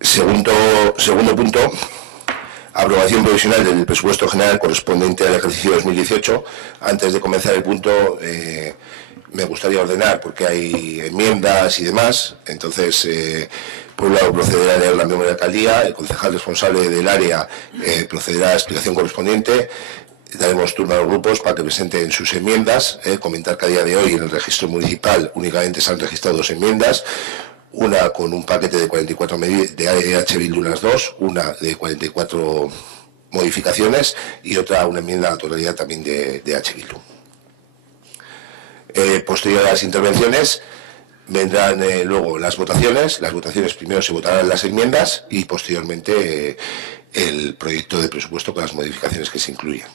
Segundo punto, aprobación provisional del presupuesto general correspondiente al ejercicio 2018. Antes de comenzar el punto, me gustaría ordenar, porque hay enmiendas y demás. Entonces, por un lado procederá a leer la memoria de alcaldía, el concejal responsable del área procederá a la explicación correspondiente. Daremos turno a los grupos para que presenten sus enmiendas. Comentar que a día de hoy en el registro municipal únicamente se han registrado 2 enmiendas. Una con un paquete de 44 medidas de H. Bildu, las dos, una de 44 modificaciones y otra una enmienda a la totalidad también de H. Bildu. Posterior a las intervenciones vendrán luego las votaciones. Las votaciones primero se votarán las enmiendas y posteriormente el proyecto de presupuesto con las modificaciones que se incluyen.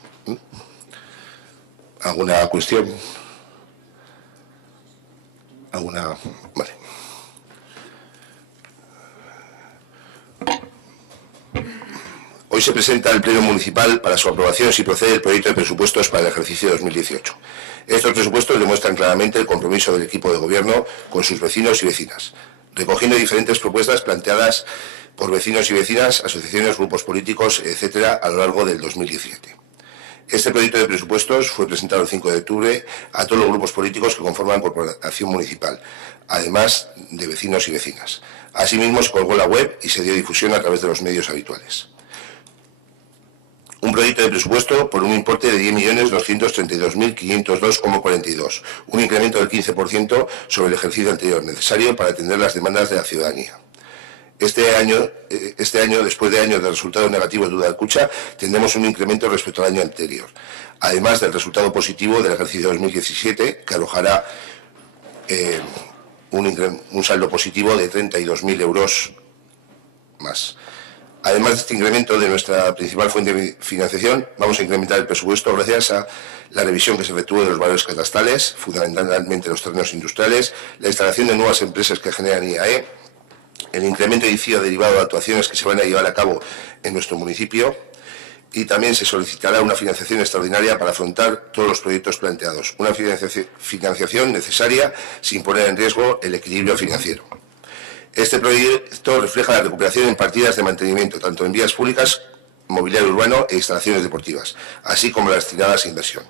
¿Alguna cuestión? ¿Alguna? Vale. Hoy se presenta al Pleno Municipal para su aprobación si procede el proyecto de presupuestos para el ejercicio 2018. Estos presupuestos demuestran claramente el compromiso del equipo de gobierno con sus vecinos y vecinas, recogiendo diferentes propuestas planteadas por vecinos y vecinas, asociaciones, grupos políticos, etcétera, a lo largo del 2017. Este proyecto de presupuestos fue presentado el 5 de octubre a todos los grupos políticos que conforman Corporación Municipal, además de vecinos y vecinas. Asimismo, se colgó en la web y se dio difusión a través de los medios habituales. Un proyecto de presupuesto por un importe de 10.232.502,42, un incremento del 15% sobre el ejercicio anterior, necesario para atender las demandas de la ciudadanía. Este año, después de años de resultados negativos de Udalkutxa, tendremos un incremento respecto al año anterior, además del resultado positivo del ejercicio 2017, que arrojará un saldo positivo de 32.000 euros más. Además de este incremento de nuestra principal fuente de financiación, vamos a incrementar el presupuesto gracias a la revisión que se efectúe de los valores catastales, fundamentalmente los terrenos industriales, la instalación de nuevas empresas que generan IAE, el incremento de ICIO derivado de actuaciones que se van a llevar a cabo en nuestro municipio, y también se solicitará una financiación extraordinaria para afrontar todos los proyectos planteados, una financiación necesaria sin poner en riesgo el equilibrio financiero. Este proyecto refleja la recuperación en partidas de mantenimiento, tanto en vías públicas, mobiliario urbano e instalaciones deportivas, así como las destinadas a inversión.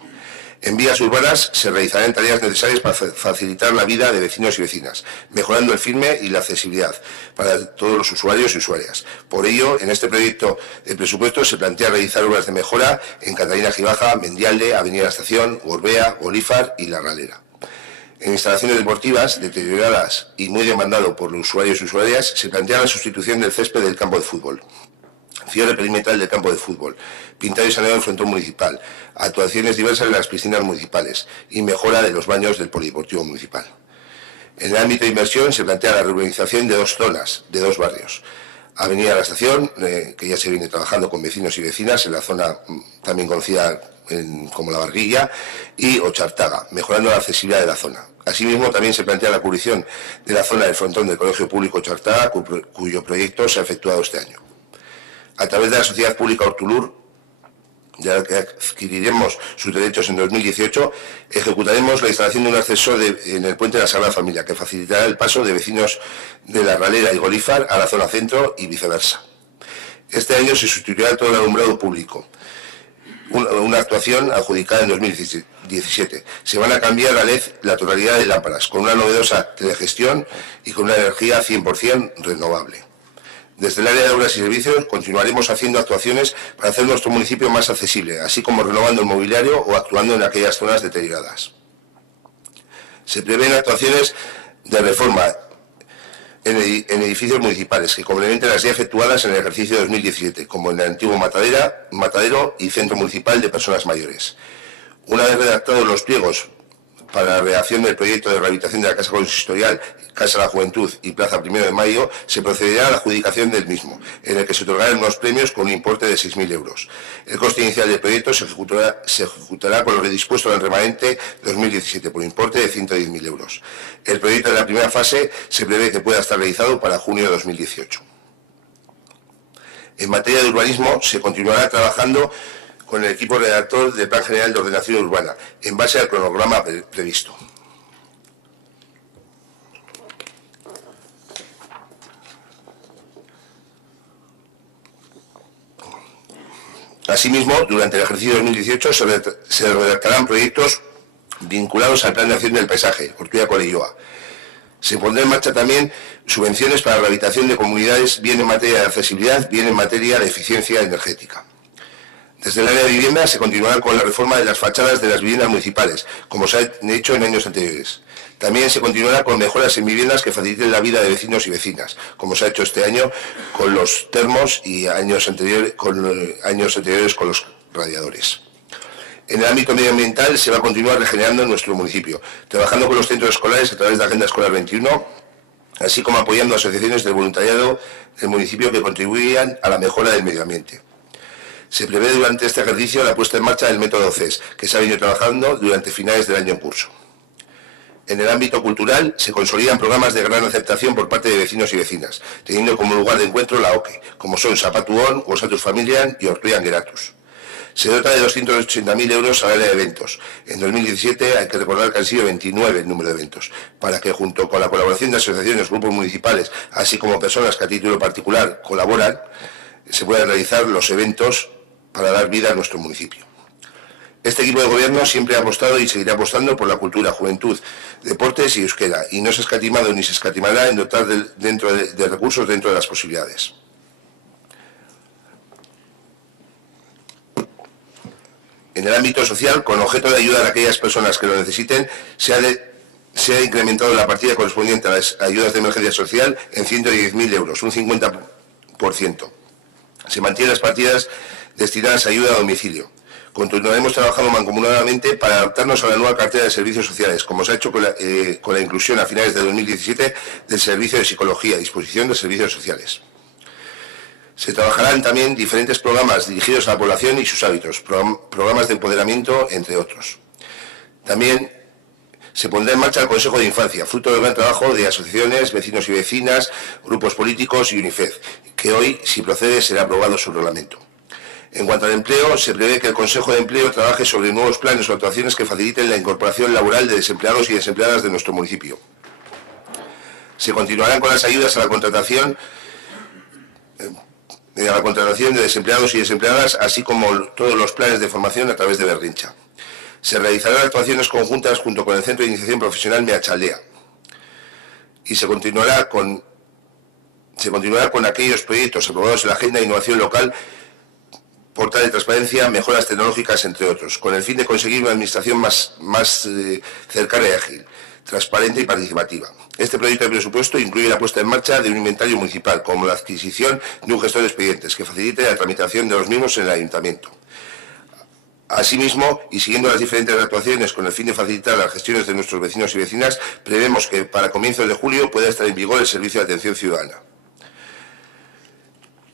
En vías urbanas se realizarán tareas necesarias para facilitar la vida de vecinos y vecinas, mejorando el firme y la accesibilidad para todos los usuarios y usuarias. Por ello, en este proyecto de presupuesto se plantea realizar obras de mejora en Catalina Gibaja, Mendialde, Avenida La Estación, Gorbea, Bolívar y La Ralera. En instalaciones deportivas deterioradas y muy demandado por los usuarios y usuarias, se plantea la sustitución del césped del campo de fútbol, cierre perimetral del campo de fútbol, pintado y saneado del frontón municipal, actuaciones diversas en las piscinas municipales y mejora de los baños del polideportivo municipal. En el ámbito de inversión se plantea la reurbanización de 2 zonas, de 2 barrios. Avenida La Estación, que ya se viene trabajando con vecinos y vecinas en la zona también conocida como La Barguilla, y Ochartaga, mejorando la accesibilidad de la zona. Asimismo, también se plantea la cubrición de la zona del frontón del Colegio Público Ochartaga, cuyo proyecto se ha efectuado este año. A través de la Sociedad Pública Hortulur, ya que adquiriremos sus derechos en 2018, ejecutaremos la instalación de un ascensor en el puente de la Sagrada Familia, que facilitará el paso de vecinos de La Ralera y Bolívar a la zona centro y viceversa. Este año se sustituirá todo el alumbrado público, una actuación adjudicada en 2017. Se van a cambiar a LED la totalidad de lámparas, con una novedosa telegestión y con una energía 100% renovable. Desde el área de obras y servicios continuaremos haciendo actuaciones para hacer nuestro municipio más accesible, así como renovando el mobiliario o actuando en aquellas zonas deterioradas. Se prevén actuaciones de reforma en edificios municipales que complementen las ya efectuadas en el ejercicio 2017, como en el antiguo matadero y Centro Municipal de Personas Mayores. Una vez redactados los pliegos para la redacción del proyecto de rehabilitación de la Casa Consistorial, Casa de la Juventud y Plaza 1 de Mayo, se procederá a la adjudicación del mismo, en el que se otorgarán unos premios con un importe de 6.000 euros. El coste inicial del proyecto se ejecutará con lo redispuesto en el remanente 2017, por un importe de 110.000 euros. El proyecto de la primera fase se prevé que pueda estar realizado para junio de 2018. En materia de urbanismo, se continuará trabajando con el equipo redactor del Plan General de Ordenación Urbana, en base al cronograma previsto. Asimismo, durante el ejercicio 2018 se redactarán proyectos vinculados al Plan de Acción del Paisaje, Ortuella-Coleioa. Se pondrá en marcha también subvenciones para la rehabilitación de comunidades, bien en materia de accesibilidad, bien en materia de eficiencia energética. Desde el área de vivienda se continuará con la reforma de las fachadas de las viviendas municipales, como se ha hecho en años anteriores. También se continuará con mejoras en viviendas que faciliten la vida de vecinos y vecinas, como se ha hecho este año con los termos y años anteriores con los radiadores. En el ámbito medioambiental se va a continuar regenerando en nuestro municipio, trabajando con los centros escolares a través de Agenda Escolar 21, así como apoyando asociaciones del voluntariado del municipio que contribuyan a la mejora del medio ambiente. Se prevé durante este ejercicio la puesta en marcha del método CES, que se ha venido trabajando durante finales del año en curso. En el ámbito cultural se consolidan programas de gran aceptación por parte de vecinos y vecinas, teniendo como lugar de encuentro la OCE, como son Zapatuón, Gozatus Familian y Ortuella Geratus. Se dota de 280.000 euros al área de eventos. En 2017 hay que recordar que han sido 29 el número de eventos, para que junto con la colaboración de asociaciones, grupos municipales, así como personas que a título particular colaboran, se puedan realizar los eventos para dar vida a nuestro municipio. Este equipo de gobierno siempre ha apostado y seguirá apostando por la cultura, juventud, deportes y euskera, y no se ha escatimado ni se escatimará en dotar de recursos dentro de las posibilidades. En el ámbito social, con objeto de ayudar a aquellas personas que lo necesiten, se ha incrementado la partida correspondiente a las ayudas de emergencia social en 110.000 euros, un 50%. Se mantienen las partidas destinadas a ayuda a domicilio. Continuaremos trabajando mancomunadamente para adaptarnos a la nueva cartera de servicios sociales, como se ha hecho con la inclusión a finales de 2017 del servicio de psicología a disposición de servicios sociales. Se trabajarán también diferentes programas dirigidos a la población y sus hábitos, programas de empoderamiento, entre otros. También se pondrá en marcha el Consejo de Infancia, fruto del gran trabajo de asociaciones, vecinos y vecinas, grupos políticos y UNICEF, que hoy, si procede, será aprobado su reglamento. En cuanto al empleo, se prevé que el Consejo de Empleo trabaje sobre nuevos planes o actuaciones que faciliten la incorporación laboral de desempleados y desempleadas de nuestro municipio. Se continuarán con las ayudas a la contratación de desempleados y desempleadas, así como todos los planes de formación a través de Berrincha. Se realizarán actuaciones conjuntas junto con el Centro de Iniciación Profesional Meachaldea. Y se continuará con aquellos proyectos aprobados en la Agenda de Innovación Local, portal de transparencia, mejoras tecnológicas, entre otros, con el fin de conseguir una administración más cercana y ágil, transparente y participativa. Este proyecto de presupuesto incluye la puesta en marcha de un inventario municipal, como la adquisición de un gestor de expedientes que facilite la tramitación de los mismos en el ayuntamiento. Asimismo, y siguiendo las diferentes actuaciones con el fin de facilitar las gestiones de nuestros vecinos y vecinas, prevemos que para comienzos de julio pueda estar en vigor el servicio de atención ciudadana.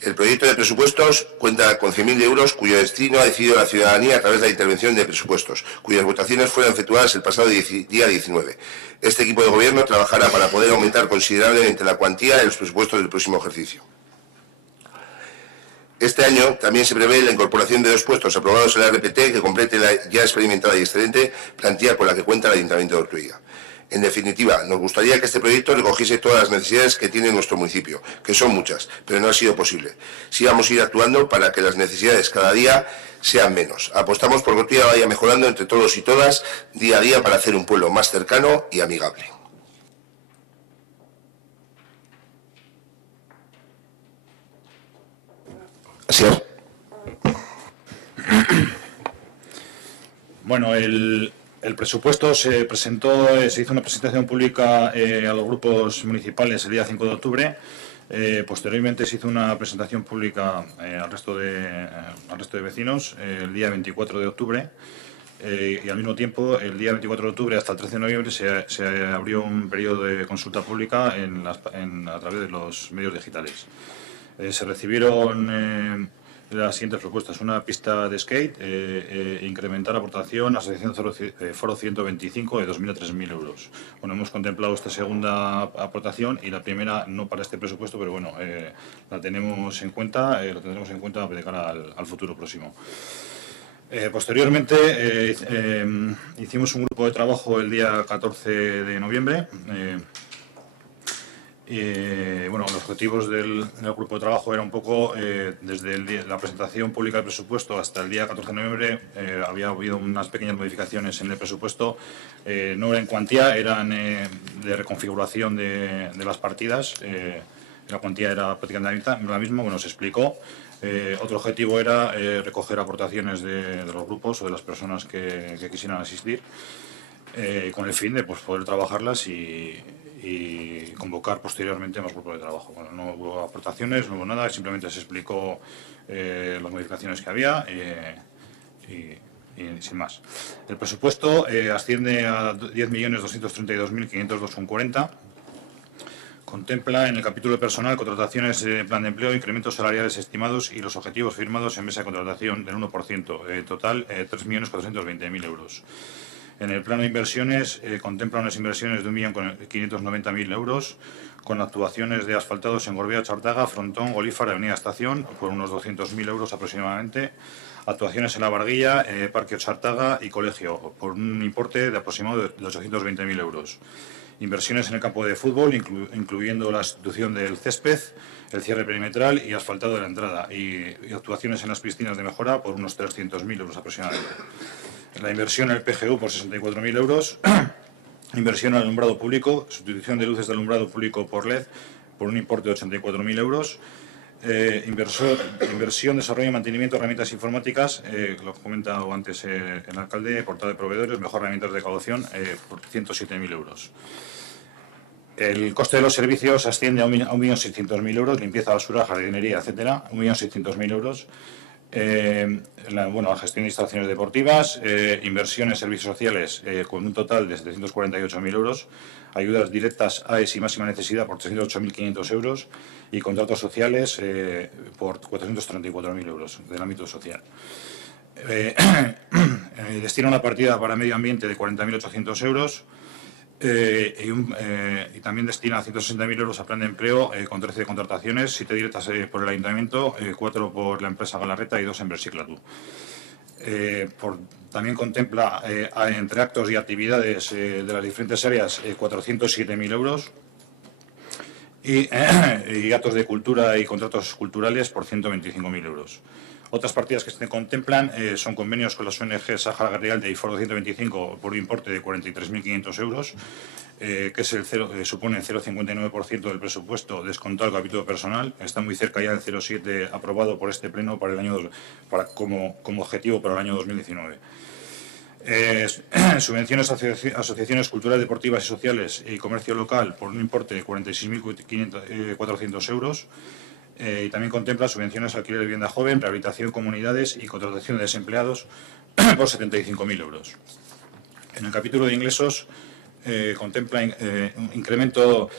El proyecto de presupuestos cuenta con 100.000 euros, cuyo destino ha decidido la ciudadanía a través de la intervención de presupuestos, cuyas votaciones fueron efectuadas el pasado día 19. Este equipo de gobierno trabajará para poder aumentar considerablemente la cuantía en los presupuestos del próximo ejercicio. Este año también se prevé la incorporación de 2 puestos aprobados en la RPT que complete la ya experimentada y excelente plantilla con la que cuenta el Ayuntamiento de Ortuella. En definitiva, nos gustaría que este proyecto recogiese todas las necesidades que tiene nuestro municipio, que son muchas, pero no ha sido posible. Sí vamos a ir actuando para que las necesidades cada día sean menos. Apostamos por que Ortuella vaya mejorando entre todos y todas, día a día, para hacer un pueblo más cercano y amigable. Así es. Bueno, el presupuesto se presentó, se hizo una presentación pública a los grupos municipales el día 5 de octubre. Posteriormente se hizo una presentación pública al resto de vecinos el día 24 de octubre. Y al mismo tiempo, el día 24 de octubre hasta el 13 de noviembre se abrió un periodo de consulta pública a través de los medios digitales. Se recibieron las siguientes propuestas: una pista de skate, incrementar aportación a Asociación Foro 125 de 2.000 a 3.000 euros. Bueno, hemos contemplado esta segunda aportación y la primera no para este presupuesto, pero bueno, la tenemos en cuenta, lo tendremos en cuenta de cara al futuro próximo. Posteriormente hicimos un grupo de trabajo el día 14 de noviembre Bueno, los objetivos del grupo de trabajo era un poco, desde la presentación pública del presupuesto hasta el día 14 de noviembre, había habido unas pequeñas modificaciones en el presupuesto, no eran en cuantía, eran de reconfiguración de las partidas, la cuantía era prácticamente la misma, bueno, se explicó. Otro objetivo era recoger aportaciones de los grupos o de las personas que quisieran asistir, con el fin de poder trabajarlas y convocar posteriormente más grupos de trabajo. Bueno, no hubo aportaciones, no hubo nada, simplemente se explicó las modificaciones que había y sin más. El presupuesto asciende a 10.232.502,40. Contempla en el capítulo de personal contrataciones en plan de empleo, incrementos salariales estimados y los objetivos firmados en mesa de contratación del 1%, total 3.420.000 euros. En el plano de inversiones contempla unas inversiones de 1.590.000 euros con actuaciones de asfaltados en Gorbea, Chartaga, Frontón, Golífar, Avenida Estación, por unos 200.000 euros aproximadamente. Actuaciones en La Barguilla, Parque Chartaga y Colegio, por un importe de aproximadamente de 820.000 euros. Inversiones en el campo de fútbol, incluyendo la sustitución del césped, el cierre perimetral y asfaltado de la entrada. Y actuaciones en las piscinas de mejora por unos 300.000 euros aproximadamente. La inversión en el PGU por 64.000 euros. Inversión en alumbrado público, sustitución de luces de alumbrado público por LED por un importe de 84.000 euros. Inversión, desarrollo y mantenimiento de herramientas informáticas, lo que comentaba antes el alcalde, portal de proveedores, mejor herramientas de recaudación por 107.000 euros. El coste de los servicios asciende a 1.600.000 euros, limpieza, basura, jardinería, etcétera, 1.600.000 euros. La gestión de instalaciones deportivas, inversión en servicios sociales con un total de 748.000 euros, ayudas directas AES y máxima necesidad por 308.500 euros y contratos sociales por 434.000 euros del ámbito social. Destina una partida para medio ambiente de 40.800 euros. Y también destina 160.000 euros a plan de empleo con 13 contrataciones, 7 directas por el Ayuntamiento, 4 por la empresa Galarreta y 2 en Versiclatu. También contempla entre actos y actividades de las diferentes áreas 407.000 euros y actos de cultura y contratos culturales por 125.000 euros. Otras partidas que se contemplan son convenios con las ONG Sáhara Garrialde y Foro 125 por un importe de 43.500 euros, que supone el 0,59% del presupuesto descontado el capítulo personal. Está muy cerca ya del 0,7 aprobado por este pleno para el año como objetivo para el año 2019. Subvenciones a asociaciones culturales, deportivas y sociales y comercio local por un importe de 46.400 euros. Y también contempla subvenciones a alquiler de vivienda joven, rehabilitación de comunidades y contratación de desempleados por 75.000 euros. En el capítulo de ingresos contempla un incremento,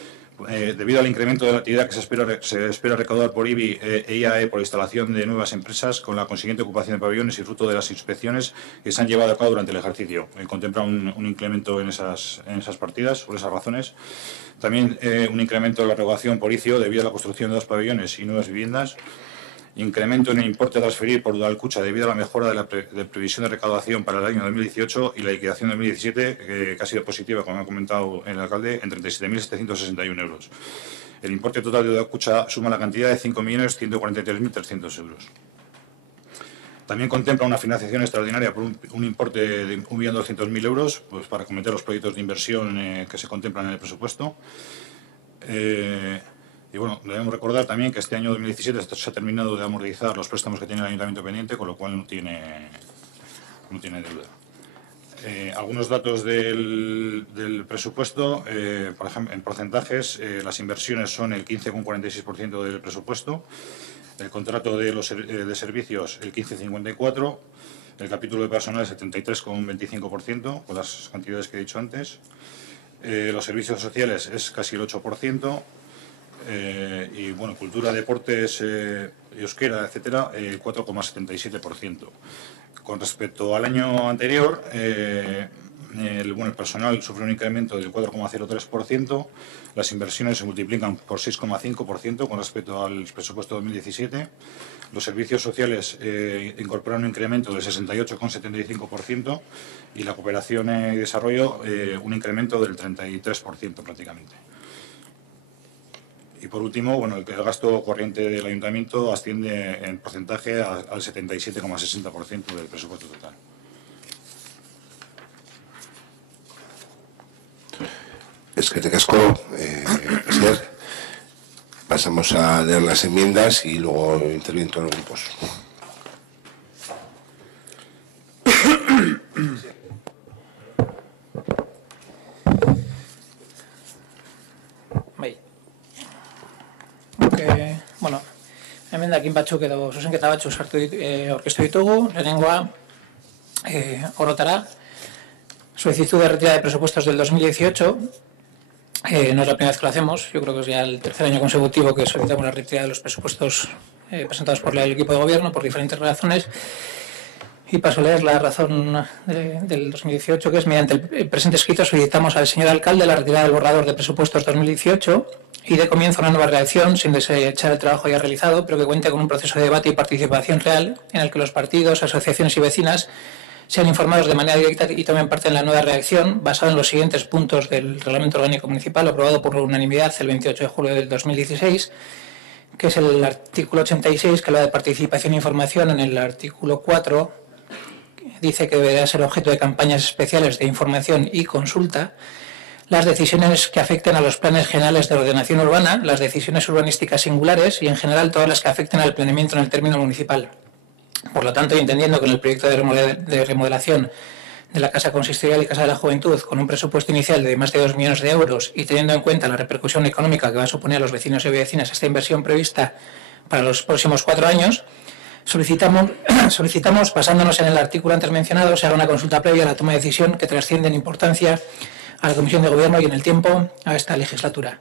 debido al incremento de la actividad que se espera recaudar por IBI e IAE por instalación de nuevas empresas, con la consiguiente ocupación de pabellones y fruto de las inspecciones que se han llevado a cabo durante el ejercicio. Contempla un incremento en esas partidas, por esas razones. También un incremento de la recaudación por ICIO debido a la construcción de 2 pabellones y nuevas viviendas. Incremento en el importe a transferir por Udalkutxa debido a la mejora de la previsión de recaudación para el año 2018 y la liquidación de 2017, que ha sido positiva, como ha comentado el alcalde, en 37.761 euros. El importe total de Udalkutxa suma la cantidad de 5.143.300 euros. También contempla una financiación extraordinaria por un importe de 1.200.000 euros para acometer los proyectos de inversión que se contemplan en el presupuesto. Y bueno, debemos recordar también que este año 2017 se ha terminado de amortizar los préstamos que tiene el Ayuntamiento pendiente, con lo cual no tiene deuda. Algunos datos del presupuesto, por ejemplo, en porcentajes, las inversiones son el 15,46% del presupuesto. El contrato de servicios, el 15,54%, el capítulo de personal, el 73,25%, con las cantidades que he dicho antes. Los servicios sociales es casi el 8%. Y bueno, cultura, deportes, euskera, etcétera, 4,77%. Con respecto al año anterior, el personal sufre un incremento del 4,03%, las inversiones se multiplican por 6,5% con respecto al presupuesto 2017, los servicios sociales incorporan un incremento del 68,75% y la cooperación y desarrollo un incremento del 33% prácticamente. Y por último, bueno, el gasto corriente del ayuntamiento asciende en porcentaje al 77,60% del presupuesto total. Eskerrik asko, Asier. Pasamos a leer las enmiendas y luego intervienen todos los grupos. Bueno, emendakin batzuk edo zuzenketa batzuk aurkeztu ditugu. Lehenengoa, orotara, solicitud de retirada de presupuestos del 2018. No es la primera vez que lo hacemos, yo creo que es ya el tercer año consecutivo que solicitamos la retirada de los presupuestos presentados por el equipo de gobierno por diferentes razones. Y paso a leer la razón del 2018, que es: mediante el presente escrito solicitamos al señor alcalde la retirada del borrador de presupuestos 2018 y de comienzo una nueva redacción sin desechar el trabajo ya realizado, pero que cuente con un proceso de debate y participación real en el que los partidos, asociaciones y vecinas sean informados de manera directa y tomen parte en la nueva redacción basada en los siguientes puntos del Reglamento Orgánico Municipal aprobado por unanimidad el 28 de julio del 2016, que es el artículo 86, que habla de participación e información. En el artículo 4 dice que deberá ser objeto de campañas especiales de información y consulta las decisiones que afecten a los planes generales de ordenación urbana, las decisiones urbanísticas singulares y en general todas las que afecten al planeamiento en el término municipal. Por lo tanto, y entendiendo que en el proyecto de remodelación de la Casa Consistorial y Casa de la Juventud, con un presupuesto inicial de más de 2 millones de euros y teniendo en cuenta la repercusión económica que va a suponer a los vecinos y vecinas esta inversión prevista para los próximos 4 años, solicitamos, basándonos en el artículo antes mencionado, se haga una consulta previa a la toma de decisión que trasciende en importancia a la Comisión de Gobierno y en el tiempo a esta legislatura.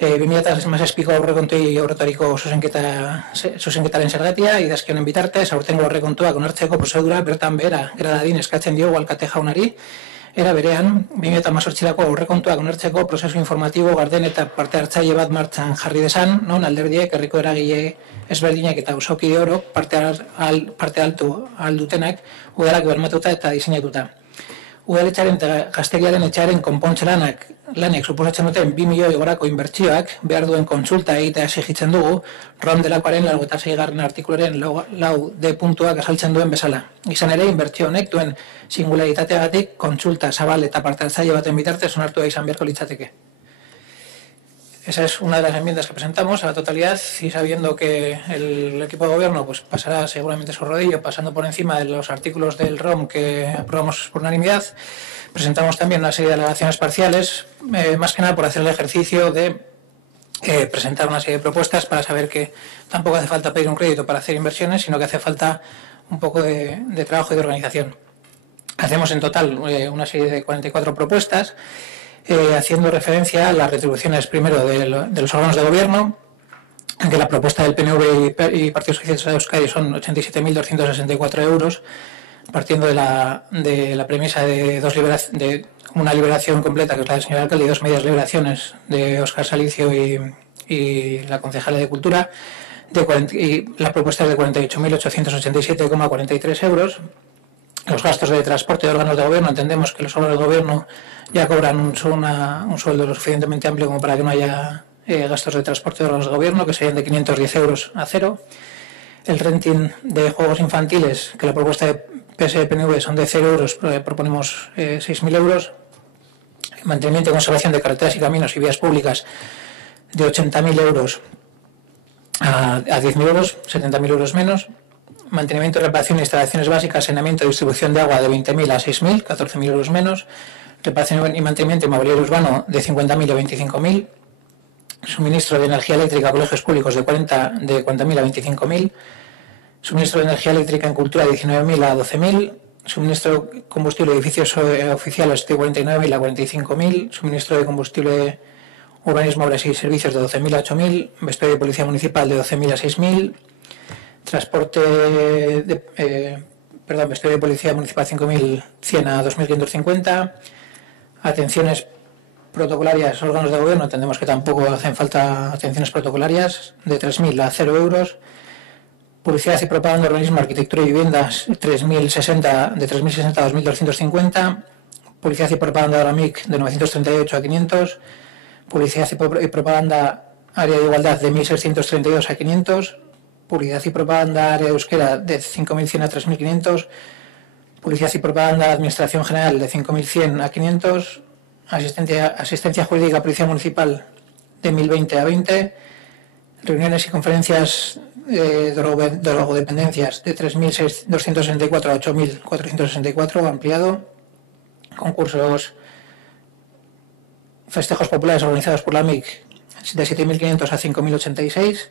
2017 aurrekontui aurretariko zuzenketaren zergatia, idazkionen bitartez, aurtengo aurrekontuak onartzeko prozedura bertan behera gera dadin eskatzen diogu alkate jaunari. Era berean, 2018ko aurrekontuak onartzeko prozesu informatibo garden eta parte hartzaile bat martxan jarri desan, non alderdiek, herriko eragile ezberdinak eta auzokide orok parte hartu dutenak udalak bermatuta eta diseinatuta. Udaletxaren eta gazteriaren etxearen konpontze lanek suposatzen duten 2 milioi gorako inbertsioak behar duen kontsulta egitea exigitzen dugu, ROM delakoaren 96. artikuluaren 4D puntuak azaltzen duen bezala. Izan ere, inbertsio honek duen singularitateagatik kontsulta zabal eta parte hartzaile baten bitartez onartua izan beharko litzateke. Esa es una de las enmiendas que presentamos a la totalidad y sabiendo que el equipo de gobierno pues pasará seguramente su rodillo pasando por encima de los artículos del ROM que aprobamos por unanimidad, presentamos también una serie de alegaciones parciales, más que nada por hacer el ejercicio de presentar una serie de propuestas para saber que tampoco hace falta pedir un crédito para hacer inversiones, sino que hace falta un poco de trabajo y de organización. Hacemos en total una serie de 44 propuestas, haciendo referencia a las retribuciones primero de los órganos de gobierno, que la propuesta del PNV y Partido Socialista de Euskadi son 87.264 euros, partiendo de la premisa de una liberación completa, que es la del señor alcalde, y 2 medias liberaciones de Óscar Salicio y la concejala de Cultura, y la propuesta es de 48.887,43 euros. Los gastos de transporte de órganos de gobierno, entendemos que los órganos de gobierno ya cobran un sueldo lo suficientemente amplio como para que no haya gastos de transporte de órganos de gobierno, que serían de 510 euros a 0. El renting de juegos infantiles, que la propuesta de PSE-PNV son de 0 euros, proponemos 6.000 euros. Mantenimiento y conservación de carreteras y caminos y vías públicas de 80.000 euros a 10.000 euros, 70.000 euros menos. Mantenimiento, reparación de instalaciones básicas, saneamiento y distribución de agua de 20.000 a 6.000, 14.000 euros menos. Reparación y mantenimiento y mobiliario urbano de 50.000 a 25.000. Suministro de energía eléctrica a colegios públicos de 40.000 a 25.000. Suministro de energía eléctrica en cultura de 19.000 a 12.000. Suministro de combustible de edificios oficiales de 49.000 a 45.000. Suministro de combustible urbanismo, obras y servicios de 12.000 a 8.000. Vestuario de policía municipal de 12.000 a 6.000. Vestuario de policía municipal 5.100 a 2.550. Atenciones protocolarias, órganos de gobierno, entendemos que tampoco hacen falta atenciones protocolarias, de 3.000 a 0 euros. Publicidad y propaganda, urbanismo, arquitectura y viviendas, de 3.060 a 2.250. Publicidad y propaganda de la MIC, de 938 a 500. Publicidad y propaganda área de igualdad de 1.632 a 500, publicidad y propaganda área de euskera de 5.100 a 3.500, publicidad y propaganda administración general de 5.100 a 500, asistencia jurídica policía municipal de 1.020 a 20, reuniones y conferencias de drogodependencias de 3.264 a 8.464, ampliado, concursos, festejos populares organizados por la MIC de 7.500 a 5.086,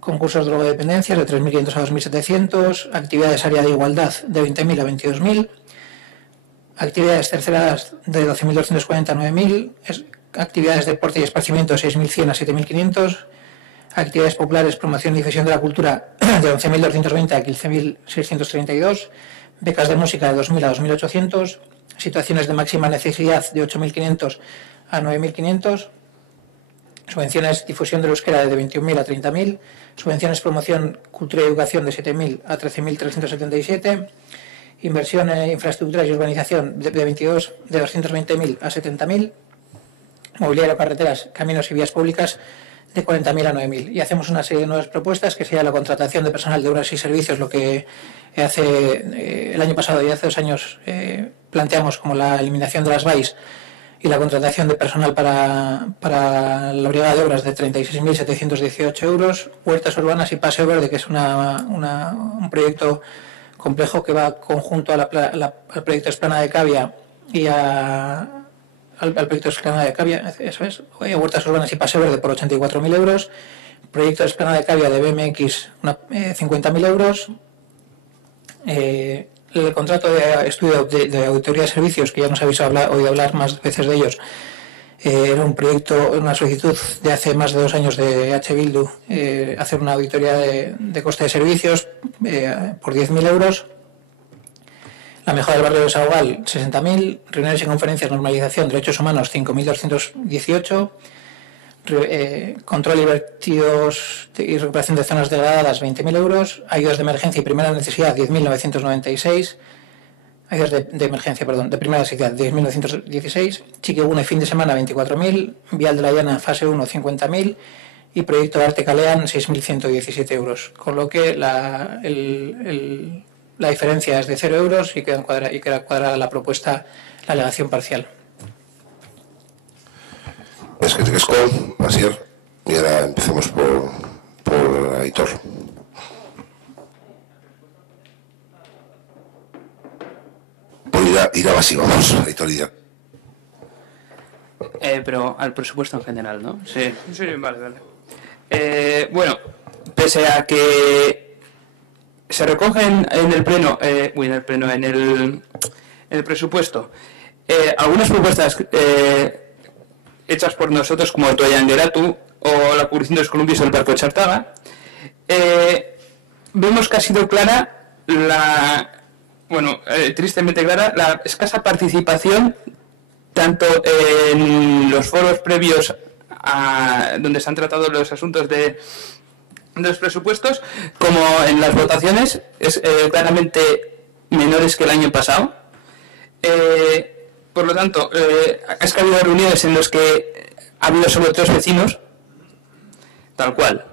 concursos de drogodependencias de 3.500 a 2.700, actividades área de igualdad de 20.000 a 22.000, actividades terceradas de 12.240 a 9.000, actividades de deporte y esparcimiento de 6.100 a 7.500, actividades populares, promoción y difusión de la cultura de 11.220 a 15.632, becas de música de 2.000 a 2.800, situaciones de máxima necesidad de 8.500 a 9.500, subvenciones difusión del euskera de 21.000 a 30.000, subvenciones promoción, cultura y educación de 7.000 a 13.377, inversión en infraestructuras y urbanización de 220.000 a 70.000, mobiliario, carreteras, caminos y vías públicas de 40.000 a 9.000. Y hacemos una serie de nuevas propuestas, que sería la contratación de personal de obras y servicios, lo que hace el año pasado y hace 2 años planteamos como la eliminación de las BAIs, y la contratación de personal para la brigada de obras de 36.718 euros, huertas urbanas y paseo verde, que es un proyecto complejo que va conjunto al proyecto Esplanada de Cavia y al proyecto Esplanada de Cavia, eso es, huertas urbanas y paseo verde por 84.000 euros, proyecto Esplanada de Cavia de BMX 50.000 euros, el contrato de estudio de auditoría de servicios, que ya nos habéis oído hablar más veces de ellos, era un proyecto, una solicitud de hace más de 2 años de H. Bildu, hacer una auditoría de coste de servicios por 10.000 euros. La mejora del barrio de Saugal, 60.000. Reuniones y conferencias, normalización, derechos humanos, 5.218. Control y vertidos y recuperación de zonas degradadas, 20.000 euros. Ayudas de emergencia y primera necesidad, 10.996. Ayudas de emergencia, perdón, de primera necesidad, 10.916. Chiquiguna y fin de semana, 24.000. Vial de la Llana, fase 1, 50.000. Y proyecto de Arte Calean, 6.117 euros. Con lo que la diferencia es de 0 euros y queda cuadrada la propuesta, la alegación parcial. Es que te casco, Asier, y ahora empecemos por Aitor. Por ir a básico, vamos, Aitor, ya. Pero al presupuesto en general, ¿no? Sí, vale. Bueno, pese a que se recogen en el presupuesto algunas propuestas hechas por nosotros, como el Toyan Geratu o la publicación de los columpios del Parque Ochartaga, vemos que ha sido clara tristemente clara la escasa participación tanto en los foros previos a donde se han tratado los asuntos de los presupuestos, como en las votaciones, es claramente menores que el año pasado. Por lo tanto, es que ha habido reuniones en las que ha habido solo 3 vecinos, tal cual.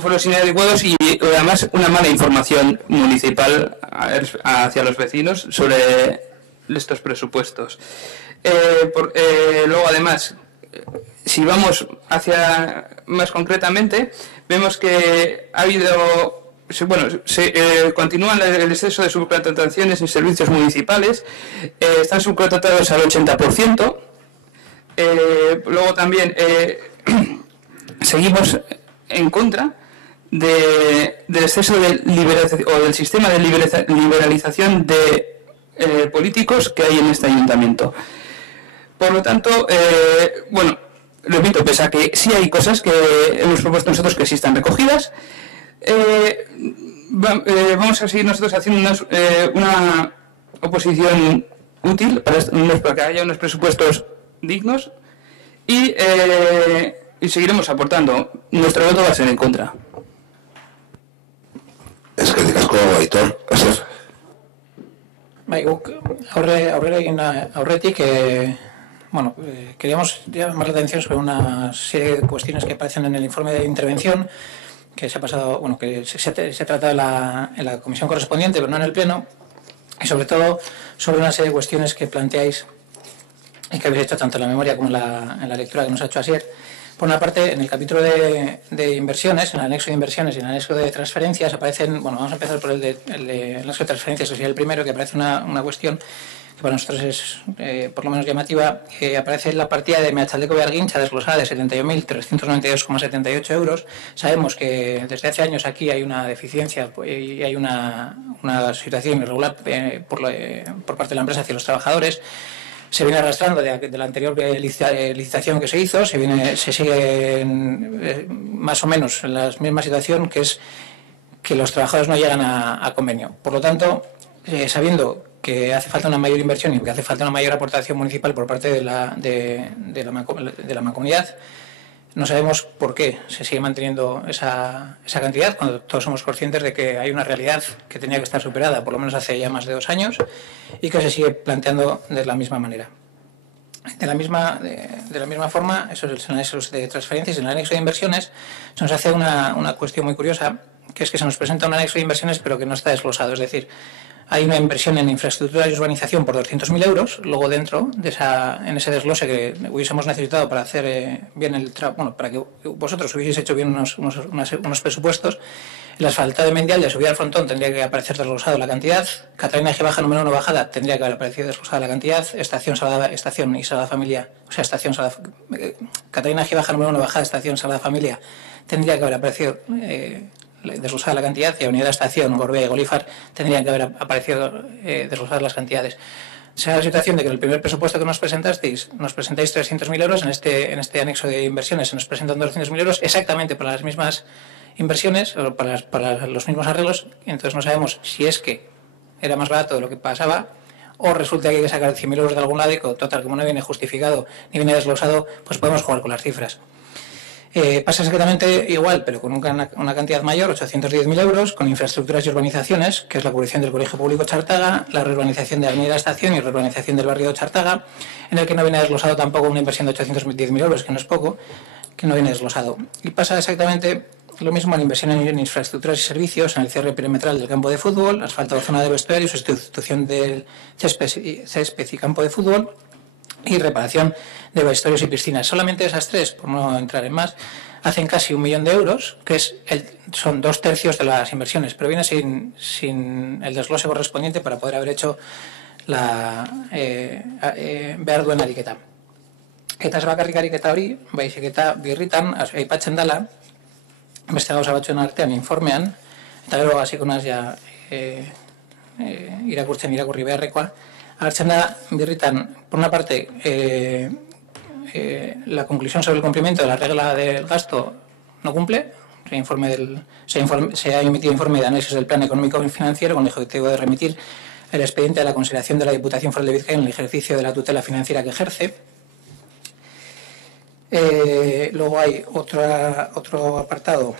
Foros inadecuados y además una mala información municipal hacia los vecinos sobre estos presupuestos. Luego, además, si vamos hacia más concretamente, vemos que ha habido... continúan el exceso de subcontrataciones en servicios municipales, están subcontratados al 80%. Luego también seguimos en contra del exceso de liberación o del sistema de liberalización de políticos que hay en este ayuntamiento. Por lo tanto, repito, pese a que sí hay cosas que hemos propuesto nosotros que sí están recogidas, vamos a seguir nosotros haciendo una oposición útil para que haya unos presupuestos dignos y seguiremos aportando. Nuestro voto va a ser en contra. Es que te casco, Aitor, Asier. Bai, guk aurretik bueno, queríamos llamar la atención sobre una serie de cuestiones que aparecen en el informe de intervención que se ha pasado, bueno, que se trata en la comisión correspondiente, pero no en el pleno, y sobre todo sobre una serie de cuestiones que planteáis y que habéis hecho tanto en la memoria como en la lectura que nos ha hecho Asier. Por una parte, en el capítulo de inversiones, en el anexo de inversiones y en el anexo de transferencias, aparecen, bueno, vamos a empezar por el anexo de transferencias, que sería el primero, que aparece una cuestión que para nosotros es por lo menos llamativa, que aparece en la partida de Meachaldeco Bearguincha desglosada de 71.392,78 euros. Sabemos que desde hace años aquí hay una deficiencia y hay una situación irregular por parte de la empresa hacia los trabajadores. Se viene arrastrando de la anterior licitación que se hizo, se sigue más o menos en la misma situación, que es que los trabajadores no llegan a convenio. Por lo tanto, sabiendo que hace falta una mayor inversión y que hace falta una mayor aportación municipal por parte de la Mancomunidad, no sabemos por qué se sigue manteniendo esa cantidad, cuando todos somos conscientes de que hay una realidad que tenía que estar superada, por lo menos hace ya más de 2 años, y que se sigue planteando de la misma manera. De la misma forma, esos son los anexos de transferencias. En el anexo de inversiones se nos hace una cuestión muy curiosa, que es que se nos presenta un anexo de inversiones pero que no está desglosado, es decir, hay una inversión en infraestructura y urbanización por 200.000 euros, luego dentro de en ese desglose que hubiésemos necesitado para hacer bien el trabajo, bueno, para que vosotros hubieseis hecho bien unos presupuestos, el asfaltado de Mendial de subida al frontón tendría que aparecer desglosado la cantidad, Catalina G baja número 1 bajada tendría que haber aparecido desglosada la cantidad, estación y Sagrada Familia, o sea, Catalina G baja número 1 bajada, estación Sagrada Familia tendría que haber aparecido desglosada la cantidad, y Avenida Estación, Gorbea y Golífar tendrían que haber aparecido desglosadas las cantidades. Se da la situación de que en el primer presupuesto que nos presentáis 300.000 euros, en este anexo de inversiones se nos presentan 200.000 euros exactamente para las mismas inversiones, o para los mismos arreglos, y entonces no sabemos si es que era más barato de lo que pasaba, o resulta que hay que sacar 100.000 euros de algún lado y total, como no viene justificado ni viene desglosado, pues podemos jugar con las cifras. Pasa exactamente igual, pero con una cantidad mayor, 810.000 euros, con infraestructuras y urbanizaciones, que es la cubrición del Colegio Público Chartaga, la reurbanización de Avenida Estación y reurbanización del barrio de Chartaga, en el que no viene desglosado tampoco una inversión de 810.000 euros, que no es poco, que no viene desglosado. Y pasa exactamente lo mismo en inversión en infraestructuras y servicios, en el cierre perimetral del campo de fútbol, asfaltado zona de vestuario, sustitución del césped y campo de fútbol, y reparación de vestuarios y piscinas. Solamente esas tres, por no entrar en más, hacen casi 1 millón de euros, que son 2/3 de las inversiones, pero viene sin el desglose correspondiente para poder haber hecho behar duen ariketa. Eta ez bakarrik ariketa hori, baizik eta birritan, aipatzen dela, beste gauza batzuen artean informean, eta gero hasiko naiz ja irakurri beharrekoa, agertzen da birritan, por una parte, la conclusión sobre el cumplimiento de la regla del gasto no cumple. Se ha emitido informe de análisis del plan económico y financiero con el objetivo de remitir el expediente a la consideración de la Diputación Foral de Vizcaya en el ejercicio de la tutela financiera que ejerce. Luego hay otro apartado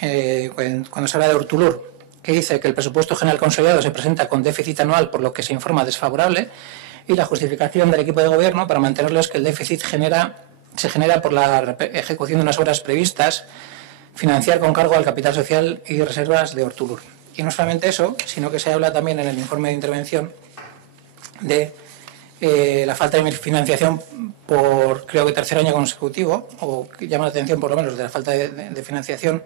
cuando se habla de Hortulur, que dice que el presupuesto general consolidado se presenta con déficit anual, por lo que se informa desfavorable, y la justificación del equipo de gobierno para mantenerlo es que el déficit se genera por la ejecución de unas obras previstas, financiar con cargo al capital social y reservas de Hortulur. Y no solamente eso, sino que se habla también en el informe de intervención de la falta de financiación por, creo que, tercer año consecutivo, o que llama la atención por lo menos de la falta de financiación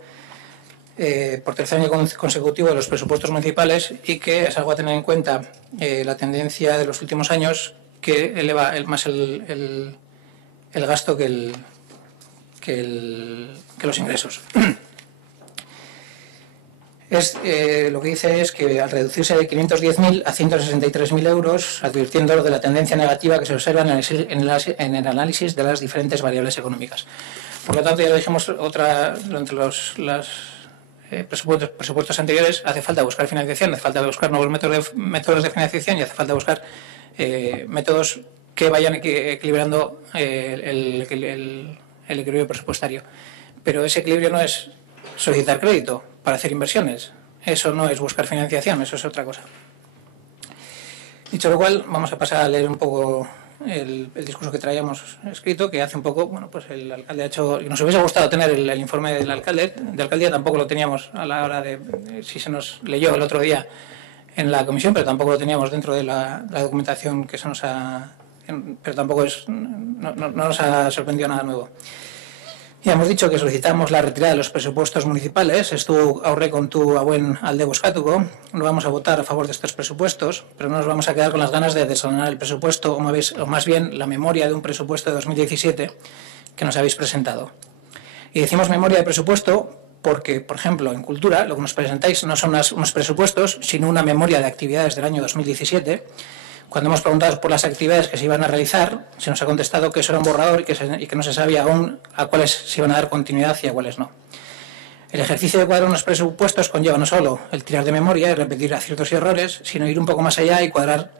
por tercer año consecutivo de los presupuestos municipales, y que es algo a tener en cuenta la tendencia de los últimos años, que eleva más el gasto que los ingresos. Lo que dice es que al reducirse de 510.000 a 163.000 euros, advirtiendo de la tendencia negativa que se observa en el análisis de las diferentes variables económicas. Por lo tanto, ya lo dijimos entre los presupuestos anteriores, hace falta buscar financiación, hace falta buscar nuevos métodos de financiación, y hace falta buscar métodos que vayan equilibrando el equilibrio presupuestario. Pero ese equilibrio no es solicitar crédito para hacer inversiones, eso no es buscar financiación, eso es otra cosa. Dicho lo cual, vamos a pasar a leer un poco el discurso que traíamos escrito, que hace un poco, bueno, pues el alcalde ha hecho, y nos hubiese gustado tener el informe del alcalde, de alcaldía tampoco lo teníamos a la hora de, si se nos leyó el otro día en la comisión, pero tampoco lo teníamos dentro de la documentación que se nos ha, pero tampoco no nos ha sorprendido nada nuevo. Ya hemos dicho que solicitamos la retirada de los presupuestos municipales. Esto aurrekontu hauen alde bozkatuko. No vamos a votar a favor de estos presupuestos, pero no nos vamos a quedar con las ganas de desgranar el presupuesto, o más bien la memoria de un presupuesto de 2017 que nos habéis presentado. Y decimos memoria de presupuesto porque, por ejemplo, en Cultura, lo que nos presentáis no son unos presupuestos, sino una memoria de actividades del año 2017. Cuando hemos preguntado por las actividades que se iban a realizar, se nos ha contestado que eso era un borrador y que no se sabía aún a cuáles se iban a dar continuidad y a cuáles no. El ejercicio de cuadrar unos presupuestos conlleva no solo el tirar de memoria y repetir aciertos y errores, sino ir un poco más allá y cuadrar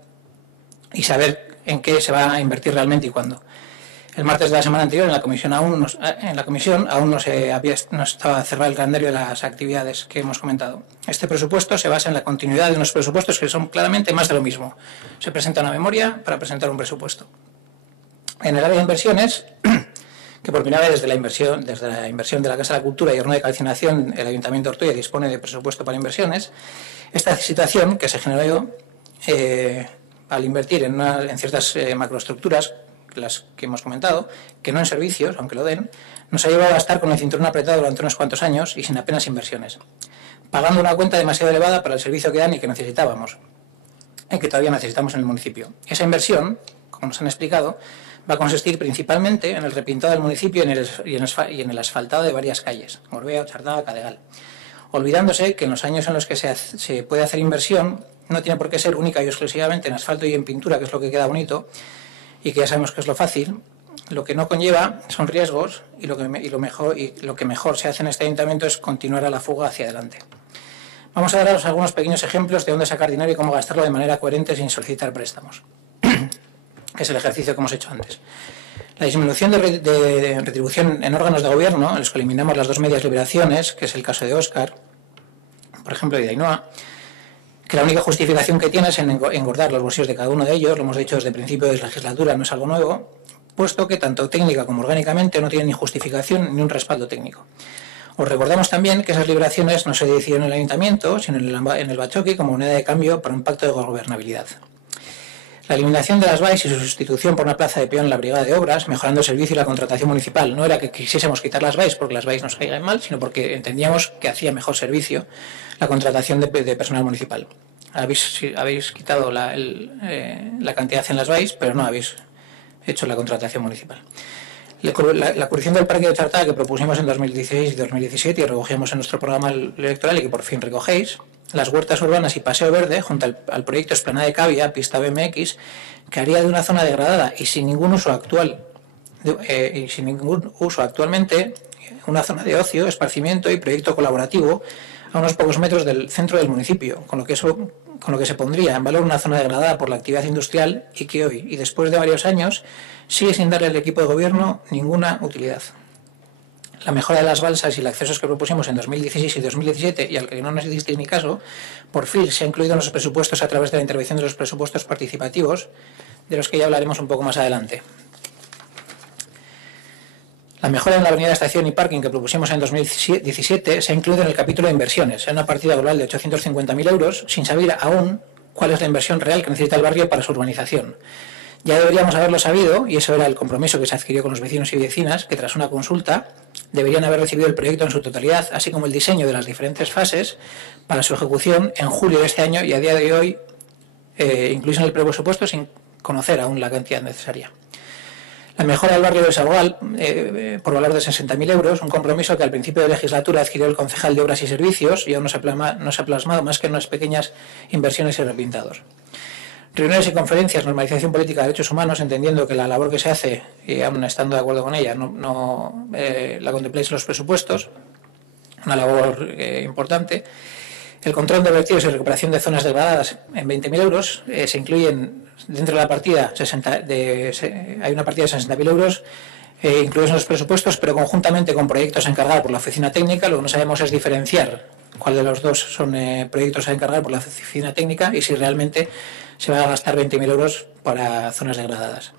y saber en qué se va a invertir realmente y cuándo. El martes de la semana anterior en la comisión aún no estaba cerrado el calendario de las actividades que hemos comentado. Este presupuesto se basa en la continuidad de unos presupuestos que son claramente más de lo mismo. Se presenta una memoria para presentar un presupuesto. En el área de inversiones, que por primera vez desde la inversión de la Casa de la Cultura y Horno de Calcinación, el Ayuntamiento de Ortuella dispone de presupuesto para inversiones, esta situación que se generó al invertir en ciertas macroestructuras, las que hemos comentado, que no en servicios, aunque lo den, nos ha llevado a estar con el cinturón apretado durante unos cuantos años y sin apenas inversiones, pagando una cuenta demasiado elevada para el servicio que dan y que necesitábamos, y que todavía necesitamos en el municipio. Esa inversión, como nos han explicado, va a consistir principalmente en el repintado del municipio y en el asfaltado de varias calles, Gorbea, Ochartaga, Cadegal, olvidándose que en los años en los que se puede hacer inversión no tiene por qué ser única y exclusivamente en asfalto y en pintura, que es lo que queda bonito, y que ya sabemos que es lo fácil. Lo que no conlleva son riesgos y lo que mejor se hace en este ayuntamiento es continuar a la fuga hacia adelante. Vamos a daros algunos pequeños ejemplos de dónde sacar dinero y cómo gastarlo de manera coherente sin solicitar préstamos, que es el ejercicio que hemos hecho antes. La disminución de retribución en órganos de gobierno, en los que eliminamos las dos medias liberaciones, que es el caso de Óscar, por ejemplo, y de Ainhoa, que la única justificación que tiene es en engordar los bolsillos de cada uno de ellos, lo hemos dicho desde el principio de la legislatura, no es algo nuevo, puesto que tanto técnica como orgánicamente no tienen ni justificación ni un respaldo técnico. Os recordamos también que esas liberaciones no se decidieron en el ayuntamiento, sino en el Bachoqui como moneda de cambio para un pacto de gobernabilidad. La eliminación de las BAIS y su sustitución por una plaza de peón en la brigada de obras, mejorando el servicio y la contratación municipal. No era que quisiésemos quitar las BAIS porque las BAIS nos caigan mal, sino porque entendíamos que hacía mejor servicio la contratación de personal municipal. Habéis quitado la cantidad en las BAIS, pero no habéis hecho la contratación municipal. La corrección del parque de Ochartaga que propusimos en 2016 y 2017 y recogíamos en nuestro programa electoral y que por fin recogéis, las huertas urbanas y paseo verde junto al proyecto Esplanada de Cavia, pista BMX, que haría de una zona degradada y sin ningún uso actualmente una zona de ocio, esparcimiento y proyecto colaborativo a unos pocos metros del centro del municipio, con lo que se pondría en valor una zona degradada por la actividad industrial y que hoy, y después de varios años, sigue sin darle al equipo de gobierno ninguna utilidad. La mejora de las balsas y los accesos que propusimos en 2016 y 2017 y al que no nos hicisteis ni caso, por fin se ha incluido en los presupuestos a través de la intervención de los presupuestos participativos, de los que ya hablaremos un poco más adelante. La mejora en la avenida Estación y Parking que propusimos en 2017 se ha incluido en el capítulo de inversiones, en una partida global de 850.000 euros, sin saber aún cuál es la inversión real que necesita el barrio para su urbanización. Ya deberíamos haberlo sabido, y eso era el compromiso que se adquirió con los vecinos y vecinas, que tras una consulta deberían haber recibido el proyecto en su totalidad, así como el diseño de las diferentes fases para su ejecución en julio de este año y a día de hoy incluirse en el presupuesto sin conocer aún la cantidad necesaria. La mejora del barrio de Salgal por valor de 60.000 euros, un compromiso que al principio de legislatura adquirió el concejal de Obras y Servicios y aún no se ha plasmado más que en unas pequeñas inversiones y repintados. Reuniones y conferencias, normalización política de derechos humanos, entendiendo que la labor que se hace, y aún estando de acuerdo con ella, no la contempléis en los presupuestos, una labor importante. El control de vertidos y recuperación de zonas degradadas en 20.000 euros, se incluyen dentro de la partida, hay una partida de 60.000 euros incluidos en los presupuestos, pero conjuntamente con proyectos a encargar por la oficina técnica. Lo que no sabemos es diferenciar cuál de los dos son proyectos a encargar por la oficina técnica y si realmente se va a gastar 20.000 euros para zonas degradadas.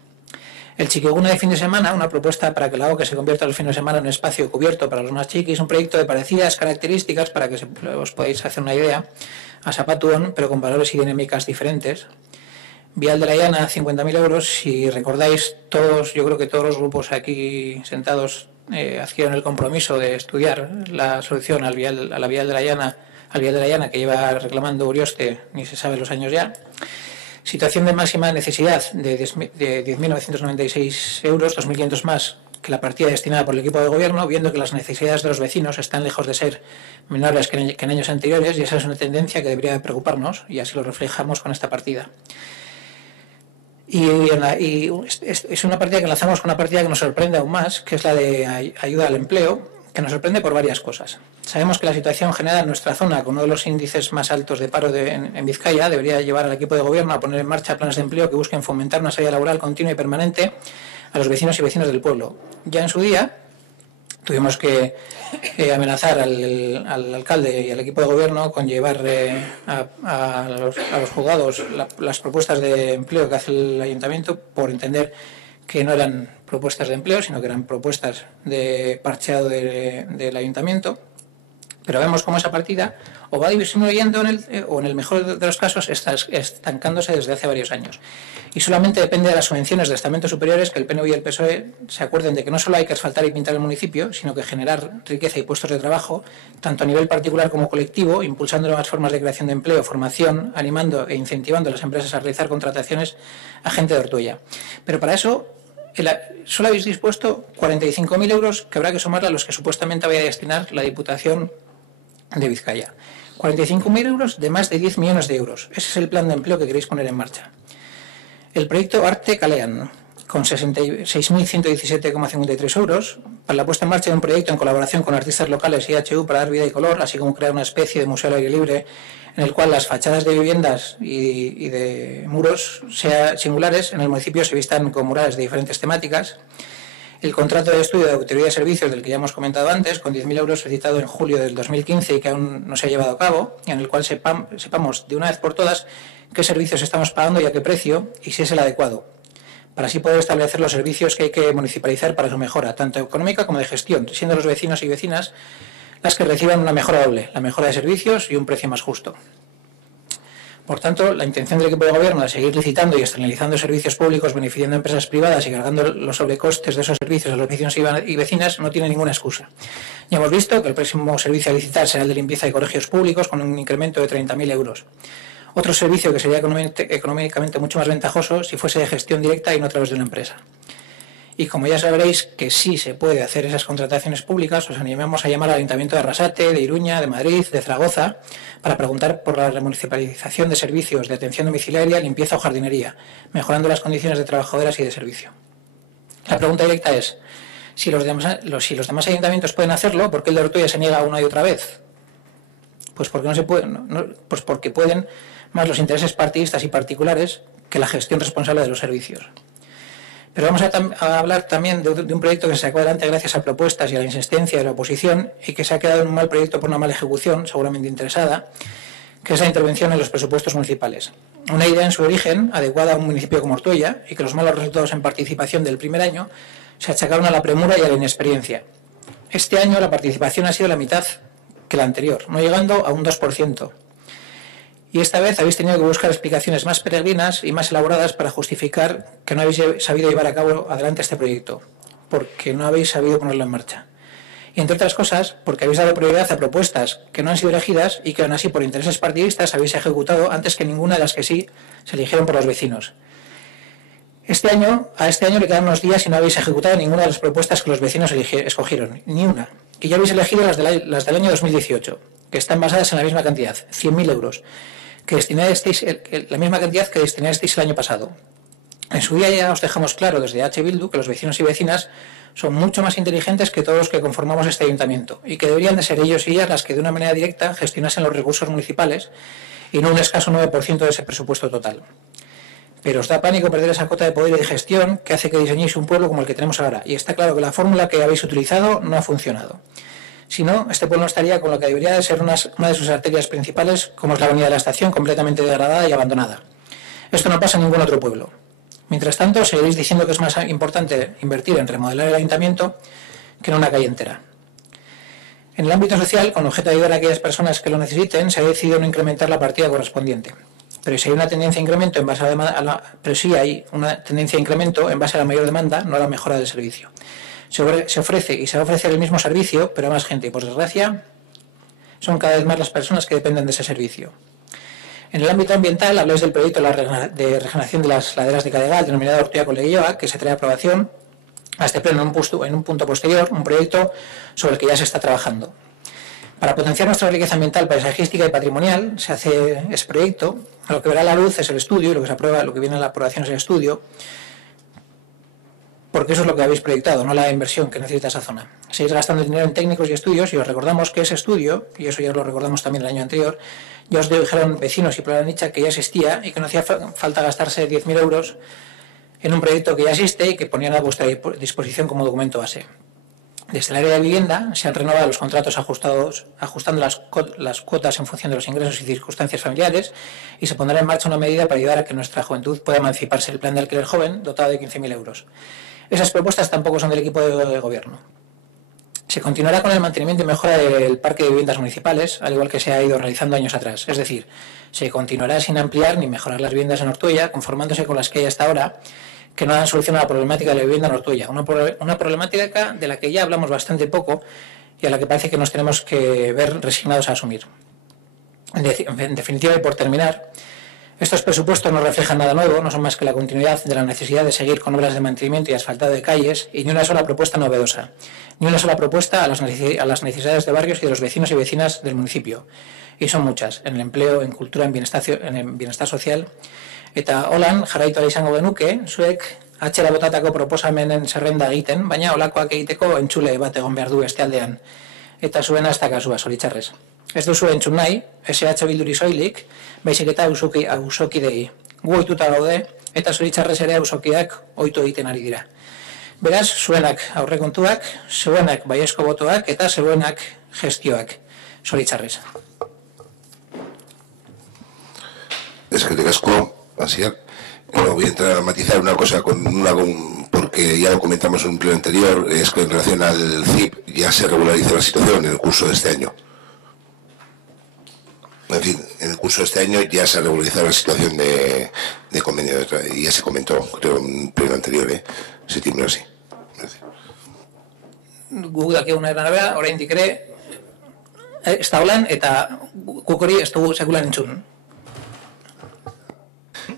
El Chiquiguna de fin de semana, una propuesta para que el agua que se convierta el fin de semana en un espacio cubierto para los más chiquis, un proyecto de parecidas características para que os podáis hacer una idea, a Zapatuón, pero con valores y dinámicas diferentes. Vial de la Llana, 50.000 euros. Si recordáis, todos, yo creo que todos los grupos aquí sentados adquirieron el compromiso de estudiar la solución a la Vial de la Llana, que lleva reclamando Urioste, ni se sabe los años ya. Situación de máxima necesidad de 10.996 euros, 2.500 más que la partida destinada por el equipo de gobierno, viendo que las necesidades de los vecinos están lejos de ser menores que en años anteriores, y esa es una tendencia que debería preocuparnos, y así lo reflejamos con esta partida. Y es una partida que enlazamos con una partida que nos sorprende aún más, que es la de ayuda al empleo, que nos sorprende por varias cosas. Sabemos que la situación generada en nuestra zona, con uno de los índices más altos de paro en Vizcaya, debería llevar al equipo de gobierno a poner en marcha planes de empleo que busquen fomentar una salida laboral continua y permanente a los vecinos y vecinas del pueblo. Ya en su día tuvimos que amenazar al alcalde y al equipo de gobierno con llevar a los juzgados las propuestas de empleo que hace el ayuntamiento, por entender que no eran propuestas de empleo, sino que eran propuestas de parcheado del ayuntamiento. Pero vemos cómo esa partida o va disminuyendo o en el mejor de los casos está estancándose desde hace varios años. Y solamente depende de las subvenciones de estamentos superiores que el PNV y el PSOE se acuerden de que no solo hay que asfaltar y pintar el municipio, sino que generar riqueza y puestos de trabajo, tanto a nivel particular como colectivo, impulsando nuevas formas de creación de empleo, formación, animando e incentivando a las empresas a realizar contrataciones a gente de Ortuella. Pero para eso solo habéis dispuesto 45.000 euros que habrá que sumarle a los que supuestamente vaya a destinar la Diputación de Vizcaya. 45.000 euros de más de 10 millones de euros. Ese es el plan de empleo que queréis poner en marcha. El proyecto Arte Kalean, con 66.117,53 euros, para la puesta en marcha de un proyecto en colaboración con artistas locales y IHU para dar vida y color, así como crear una especie de museo al aire libre en el cual las fachadas de viviendas y de muros singulares en el municipio se vistan con murales de diferentes temáticas. El contrato de estudio de autoridad de servicios, del que ya hemos comentado antes, con 10.000 euros, solicitado en julio del 2015 y que aún no se ha llevado a cabo, en el cual sepamos de una vez por todas qué servicios estamos pagando y a qué precio, y si es el adecuado, para así poder establecer los servicios que hay que municipalizar para su mejora, tanto económica como de gestión, siendo los vecinos y vecinas las que reciban una mejora doble, la mejora de servicios y un precio más justo. Por tanto, la intención del equipo de gobierno de seguir licitando y externalizando servicios públicos, beneficiando a empresas privadas y cargando los sobrecostes de esos servicios a los vecinos y vecinas no tiene ninguna excusa. Ya hemos visto que el próximo servicio a licitar será el de limpieza de colegios públicos, con un incremento de 30.000 euros. Otro servicio que sería económicamente mucho más ventajoso si fuese de gestión directa y no a través de una empresa. Y como ya sabréis que sí se puede hacer esas contrataciones públicas, os animamos a llamar al Ayuntamiento de Arrasate, de Iruña, de Madrid, de Zaragoza, para preguntar por la remunicipalización de servicios de atención domiciliaria, limpieza o jardinería, mejorando las condiciones de trabajadoras y de servicio. La pregunta directa es, si los demás ayuntamientos pueden hacerlo, ¿por qué el de Ortuella se niega una y otra vez? Pues porque no se puede, pues porque pueden más los intereses partidistas y particulares que la gestión responsable de los servicios. Pero vamos a hablar también de un proyecto que se sacó adelante gracias a propuestas y a la insistencia de la oposición y que se ha quedado en un mal proyecto por una mala ejecución, seguramente interesada, que es la intervención en los presupuestos municipales. Una idea en su origen adecuada a un municipio como Ortuella, y que los malos resultados en participación del primer año se achacaron a la premura y a la inexperiencia. Este año la participación ha sido la mitad que la anterior, no llegando a un 2%. Y esta vez habéis tenido que buscar explicaciones más peregrinas y más elaboradas para justificar que no habéis sabido llevar a cabo adelante este proyecto, porque no habéis sabido ponerlo en marcha. Y entre otras cosas, porque habéis dado prioridad a propuestas que no han sido elegidas y que aún así por intereses partidistas habéis ejecutado antes que ninguna de las que sí se eligieron por los vecinos. A este año le quedan unos días y no habéis ejecutado ninguna de las propuestas que los vecinos escogieron, ni una. Y ya habéis elegido las del año 2018, que están basadas en la misma cantidad, 100.000 euros. Que destinasteis la misma cantidad que destinasteis el año pasado. En su día ya os dejamos claro desde H. Bildu que los vecinos y vecinas son mucho más inteligentes que todos los que conformamos este ayuntamiento y que deberían de ser ellos y ellas las que de una manera directa gestionasen los recursos municipales y no un escaso 9% de ese presupuesto total. Pero os da pánico perder esa cuota de poder y de gestión que hace que diseñéis un pueblo como el que tenemos ahora, y está claro que la fórmula que habéis utilizado no ha funcionado. Si no, este pueblo estaría con lo que debería de ser una de sus arterias principales, como es la avenida de la Estación, completamente degradada y abandonada. Esto no pasa en ningún otro pueblo. Mientras tanto, seguiréis diciendo que es más importante invertir en remodelar el ayuntamiento que en una calle entera. En el ámbito social, con objeto de ayudar a aquellas personas que lo necesiten, se ha decidido no incrementar la partida correspondiente. Pero si hay una tendencia a incremento en base a la mayor demanda, no a la mejora del servicio. Se ofrece y se va a ofrecer el mismo servicio, pero a más gente, y por desgracia, son cada vez más las personas que dependen de ese servicio. En el ámbito ambiental, habláis del proyecto de regeneración de las laderas de Cadegal, denominado Ortuella-Coleguilloa, que se trae a aprobación a este pleno en un punto posterior, un proyecto sobre el que ya se está trabajando. Para potenciar nuestra riqueza ambiental, paisajística y patrimonial, se hace ese proyecto. Lo que verá la luz es el estudio, lo que se aprueba, lo que viene a la aprobación es el estudio, porque eso es lo que habéis proyectado, no la inversión que necesita esa zona. Seguís gastando dinero en técnicos y estudios, y os recordamos que ese estudio, y eso ya os lo recordamos también el año anterior, ya os dijeron vecinos y Planicha que ya existía y que no hacía falta gastarse 10.000 euros en un proyecto que ya existe y que ponían a vuestra disposición como documento base. Desde el área de vivienda se han renovado los contratos ajustando las cuotas en función de los ingresos y circunstancias familiares, y se pondrá en marcha una medida para ayudar a que nuestra juventud pueda emanciparse. El plan de alquiler joven, dotado de 15.000 euros. Esas propuestas tampoco son del equipo de gobierno. Se continuará con el mantenimiento y mejora del parque de viviendas municipales, al igual que se ha ido realizando años atrás. Es decir, se continuará sin ampliar ni mejorar las viviendas en Ortuella, conformándose con las que hay hasta ahora, que no dan solución a la problemática de la vivienda en Ortuella. Una problemática de la que ya hablamos bastante poco y a la que parece que nos tenemos que ver resignados a asumir. En definitiva, y por terminar, estos presupuestos no reflejan nada nuevo, no son más que la continuidad de la necesidad de seguir con obras de mantenimiento y asfaltado de calles, y ni una sola propuesta novedosa, ni una sola propuesta a las necesidades de barrios y de los vecinos y vecinas del municipio. Y son muchas, en el empleo, en cultura, en bienestar social. Eta holan, jarraitu izango genuke, zuek atxera botatako proposamenen zerrenda egiten, baina holakoak egiteko entzule bat egon behar du beste aldean. Eta zuena ez da kasua, zoritxarrez. Ez duzu entzun nahi, SH Bilduri soilik, baizik eta auzokidei. Gu ohituta gaude, eta zoritxarrez ere auzokiak ohitu egiten ari dira. Beraz, zuenak aurrekontuak, zuenak baiezko botoak, eta zuenak gestioak. Zoritxarrez. Es que te casco, así. No voy a entrar a matizar una cosa porque ya lo comentamos en un pleno anterior, es que en relación al CIP ya se regulariza la situación en el curso de este año. En fin, en el curso de este año ya se ha regularizado la situación de convenio y ya se comentó, creo, en un pleno anterior, septiembre así. Guk dakiguna arabera, oraindik ere ez da holan eta guk hori ez dugu sekulan entzun.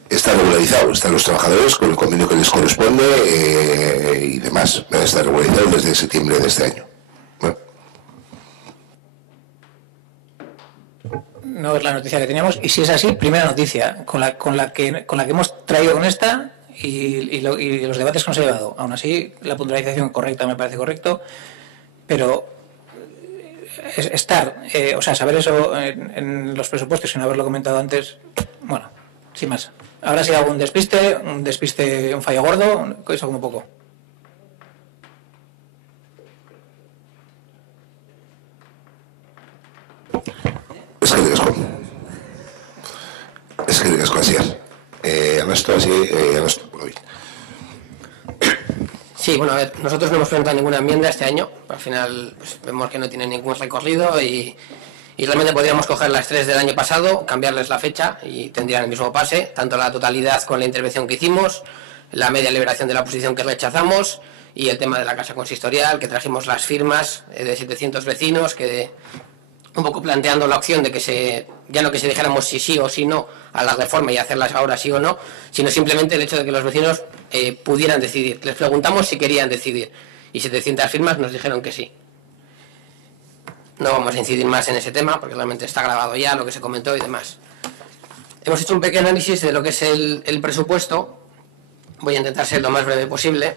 Está regularizado, están los trabajadores con el convenio que les corresponde y demás. Está regularizado desde septiembre de este año. Bueno. No es la noticia que teníamos, y si es así, primera noticia, con la que hemos traído con esta y los debates que nos ha llevado. Aún así, la puntualización correcta me parece correcto, pero saber eso en los presupuestos sin haberlo comentado antes, bueno, sin más. Habrá sido algún despiste, un fallo gordo, eso como poco. Es que de casco así es. Ernesto, por hoy. Sí, bueno, a ver, nosotros no hemos presentado ninguna enmienda este año. Al final pues, vemos que no tiene ningún recorrido y realmente podríamos coger las 3 del año pasado, cambiarles la fecha y tendrían el mismo pase, tanto la totalidad con la intervención que hicimos, la media liberación de la oposición que rechazamos y el tema de la casa consistorial, que trajimos las firmas de 700 vecinos, que un poco planteando la opción de que ya no que se dijéramos si sí o si no a la reforma y hacerlas ahora sí o no, sino simplemente el hecho de que los vecinos pudieran decidir. Les preguntamos si querían decidir y 700 firmas nos dijeron que sí. No vamos a incidir más en ese tema porque realmente está grabado ya lo que se comentó y demás. Hemos hecho un pequeño análisis de lo que es el presupuesto. Voy a intentar ser lo más breve posible.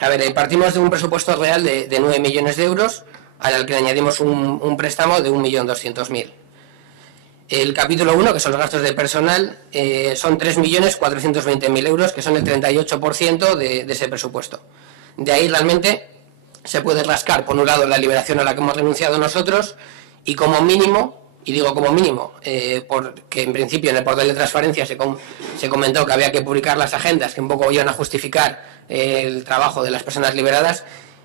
A ver, partimos de un presupuesto real de 9 millones de euros, al que le añadimos un préstamo de 1.200.000. El capítulo 1, que son los gastos de personal, son 3.420.000 euros, que son el 38% de ese presupuesto. De ahí realmente se puede rascar, por un lado, la liberación a la que hemos renunciado nosotros y como mínimo y digo como mínimo, porque en principio en el portal de transparencia se comentó que había que publicar las agendas que un poco iban a justificar el trabajo de las personas liberadas,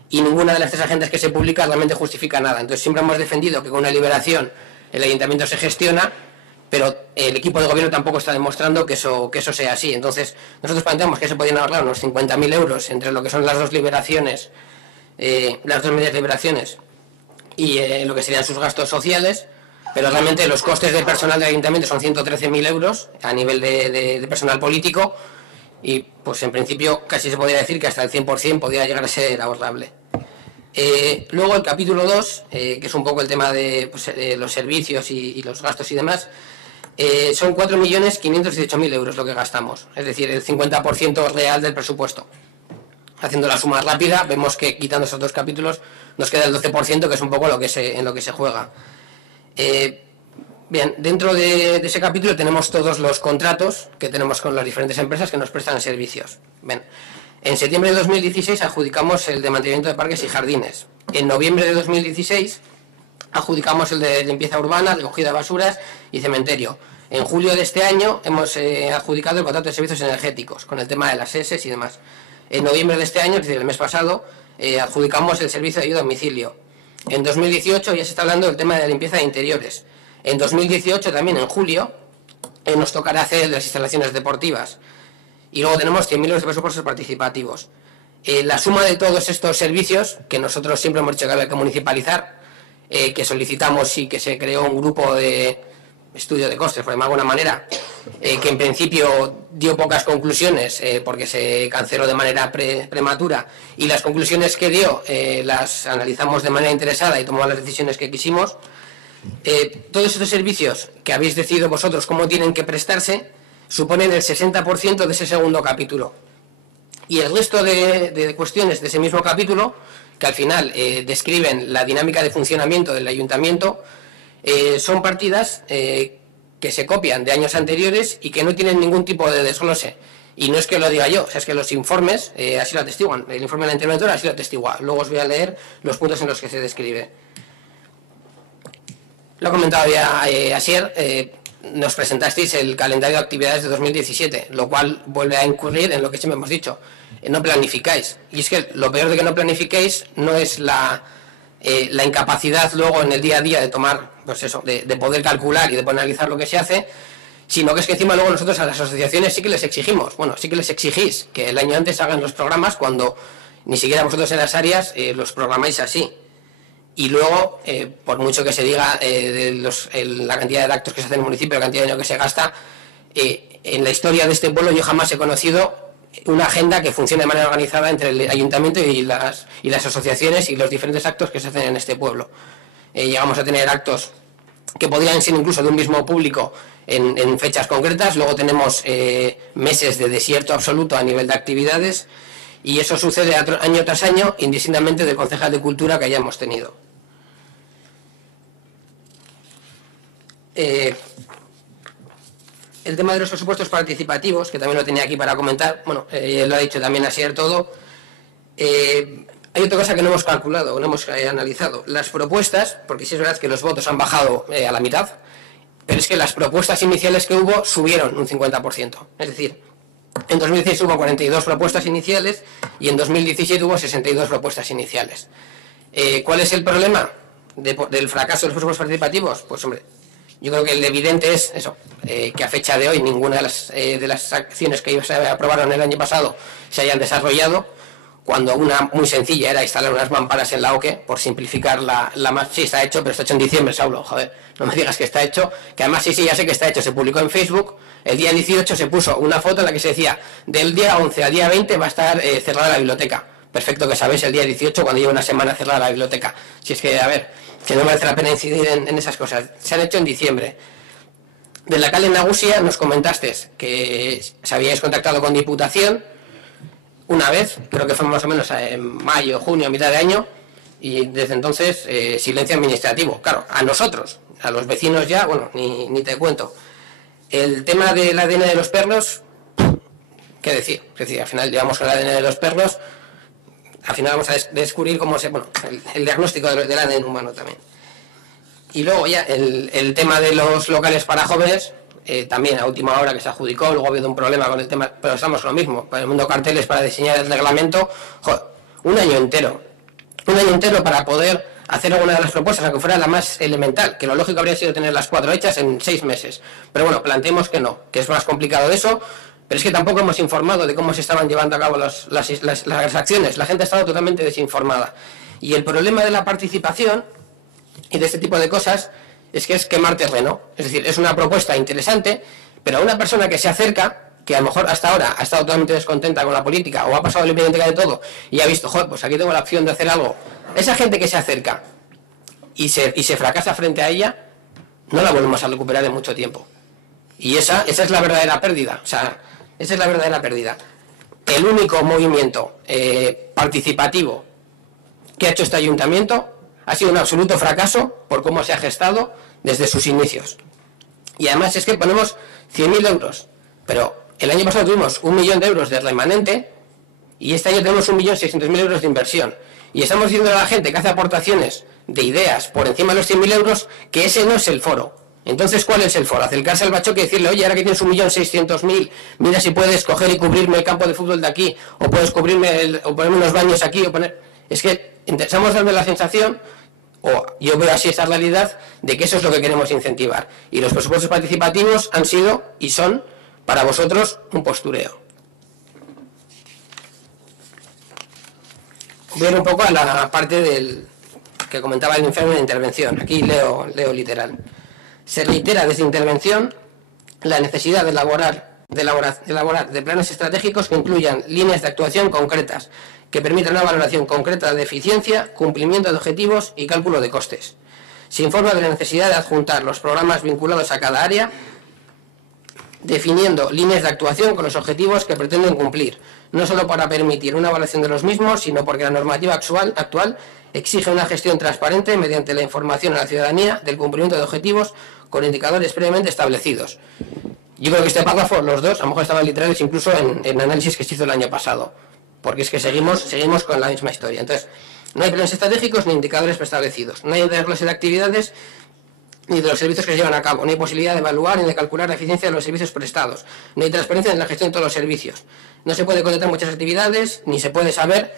y ninguna de las 3 agendas que se publica realmente justifica nada. Entonces siempre hemos defendido que con una liberación el ayuntamiento se gestiona, pero el equipo de gobierno tampoco está demostrando que eso sea así. Entonces nosotros planteamos que se podían ahorrar unos 50.000 euros entre lo que son las 2 liberaciones, las 2 medias liberaciones y lo que serían sus gastos sociales, pero realmente los costes de personal del ayuntamiento son 113.000 euros a nivel de personal político, y pues en principio casi se podría decir que hasta el 100% podría llegar a ser ahorrable. Luego el capítulo 2, que es un poco el tema de los servicios y los gastos y demás, son 4.518.000 euros lo que gastamos, es decir, el 50% real del presupuesto. Haciendo la suma rápida, vemos que quitando esos 2 capítulos nos queda el 12%, que es un poco en lo que se juega. Bien, dentro de ese capítulo tenemos todos los contratos que tenemos con las diferentes empresas que nos prestan servicios. Bien, en septiembre de 2016 adjudicamos el de mantenimiento de parques y jardines. En noviembre de 2016 adjudicamos el de limpieza urbana, recogida de basuras y cementerio. En julio de este año hemos adjudicado el contrato de servicios energéticos con el tema de las SES y demás. En noviembre de este año, es decir, el mes pasado, adjudicamos el servicio de ayuda a domicilio. En 2018 ya se está hablando del tema de la limpieza de interiores. En 2018, también en julio, nos tocará hacer las instalaciones deportivas. Y luego tenemos 100.000 euros de presupuestos participativos. La suma de todos estos servicios, que nosotros siempre hemos dicho que había que municipalizar, que solicitamos y que se creó un grupo de estudio de costes, por de alguna manera, que en principio dio pocas conclusiones porque se canceló de manera prematura, y las conclusiones que dio las analizamos de manera interesada y tomamos las decisiones que quisimos. Todos estos servicios que habéis decidido vosotros cómo tienen que prestarse suponen el 60% de ese segundo capítulo, y el resto de cuestiones de ese mismo capítulo, que al final describen la dinámica de funcionamiento del ayuntamiento, son partidas que se copian de años anteriores y que no tienen ningún tipo de desglose. Y no es que lo diga yo, o sea, es que los informes así lo atestiguan. El informe de la interventora así lo atestigua. Luego os voy a leer los puntos en los que se describe. Lo ha comentado ya Asier, nos presentasteis el calendario de actividades de 2017, lo cual vuelve a incurrir en lo que siempre hemos dicho. No planificáis. Y es que lo peor de que no planifiquéis no es la incapacidad luego en el día a día de tomar, pues eso, de poder calcular y de poder analizar lo que se hace, sino que es que encima luego nosotros a las asociaciones sí que les exigimos, bueno, sí que les exigís que el año antes hagan los programas cuando ni siquiera vosotros en las áreas los programáis así. Y luego, por mucho que se diga la cantidad de actos que se hacen en el municipio, la cantidad de dinero que se gasta, en la historia de este pueblo yo jamás he conocido una agenda que funcione de manera organizada entre el ayuntamiento y las asociaciones y los diferentes actos que se hacen en este pueblo. Llegamos a tener actos que podrían ser incluso de un mismo público en fechas concretas, luego tenemos meses de desierto absoluto a nivel de actividades, y eso sucede año tras año, indistintamente del concejal de Cultura que hayamos tenido. El tema de los presupuestos participativos, que también lo tenía aquí para comentar, bueno, lo ha dicho también Asier todo. Hay otra cosa que no hemos calculado, no hemos analizado. Las propuestas, porque sí es verdad que los votos han bajado a la mitad, pero es que las propuestas iniciales que hubo subieron un 50%. Es decir, en 2016 hubo 42 propuestas iniciales y en 2017 hubo 62 propuestas iniciales. ¿Cuál es el problema del fracaso de los presupuestos participativos? Pues hombre, yo creo que el evidente es eso, que a fecha de hoy ninguna de las acciones que se aprobaron el año pasado se hayan desarrollado, cuando una muy sencilla era instalar unas mamparas en la OQE, por simplificar la más. Sí, está hecho, pero está hecho en diciembre, Saulo, joder, no me digas que está hecho, que además sí, ya sé que está hecho, se publicó en Facebook, el día 18 se puso una foto en la que se decía, del día 11 al día 20 va a estar cerrada la biblioteca. Perfecto que sabéis el día 18 cuando lleva una semana cerrada la biblioteca. Si es que, a ver, que no merece la pena incidir en esas cosas. Se han hecho en diciembre. De la Kale Nagusia nos comentaste que se habíais contactado con Diputación una vez, creo que fue más o menos en mayo, junio, a mitad de año, y desde entonces silencio administrativo. Claro, a nosotros, a los vecinos ya, bueno, ni te cuento. El tema del ADN de los perros, ¿qué decir? Es decir, al final llevamos con el ADN de los perros, al final vamos a descubrir cómo el diagnóstico del ADN humano también. Y luego ya el tema de los locales para jóvenes, también a última hora que se adjudicó, luego ha habido un problema con el tema, pero estamos con lo mismo, para el mundo carteles, para diseñar el reglamento, joder, un año entero para poder hacer alguna de las propuestas, aunque fuera la más elemental, que lo lógico habría sido tener las 4 hechas en 6 meses. Pero bueno, planteemos que no, que es más complicado de eso, pero es que tampoco hemos informado de cómo se estaban llevando a cabo las acciones. La gente ha estado totalmente desinformada. Y el problema de la participación y de este tipo de cosas es que es quemar terreno. Es decir, es una propuesta interesante, pero a una persona que se acerca, que a lo mejor hasta ahora ha estado totalmente descontenta con la política o ha pasado la política de todo y ha visto, joder, pues aquí tengo la opción de hacer algo. Esa gente que se acerca y se fracasa frente a ella, no la volvemos a recuperar en mucho tiempo. Y esa es la verdadera pérdida. O sea, esa es la verdadera pérdida. El único movimiento participativo que ha hecho este ayuntamiento ha sido un absoluto fracaso por cómo se ha gestado desde sus inicios. Y además es que ponemos 100.000 euros, pero el año pasado tuvimos 1 millón de euros de remanente y este año tenemos 1.600.000 euros de inversión. Y estamos diciendo a la gente que hace aportaciones de ideas por encima de los 100.000 euros que ese no es el foro. Entonces, ¿cuál es el foro? Acercarse al bachoque y decirle, oye, ahora que tienes 1.600.000, mira si puedes coger y cubrirme el campo de fútbol de aquí, o puedes cubrirme o ponerme unos baños aquí, o poner... Es que estamos dando la sensación, o yo veo así esta realidad, de que eso es lo que queremos incentivar. Y los presupuestos participativos han sido y son, para vosotros, un postureo. Voy a ir un poco a la parte del que comentaba el informe de intervención. Aquí leo literal. Se reitera desde intervención la necesidad de elaborar de planes estratégicos que incluyan líneas de actuación concretas, que permitan una valoración concreta de eficiencia, cumplimiento de objetivos y cálculo de costes. Se informa de la necesidad de adjuntar los programas vinculados a cada área, definiendo líneas de actuación con los objetivos que pretenden cumplir, no solo para permitir una evaluación de los mismos, sino porque la normativa actual exige una gestión transparente mediante la información a la ciudadanía del cumplimiento de objetivos con indicadores previamente establecidos. Yo creo que este párrafo, los dos, a lo mejor estaban literales incluso en análisis que se hizo el año pasado, porque es que seguimos con la misma historia. Entonces, no hay planes estratégicos ni indicadores preestablecidos, no hay clase de actividades ni de los servicios que se llevan a cabo, no hay posibilidad de evaluar ni de calcular la eficiencia de los servicios prestados, no hay transparencia en la gestión de todos los servicios, no se puede contratar muchas actividades, ni se puede saber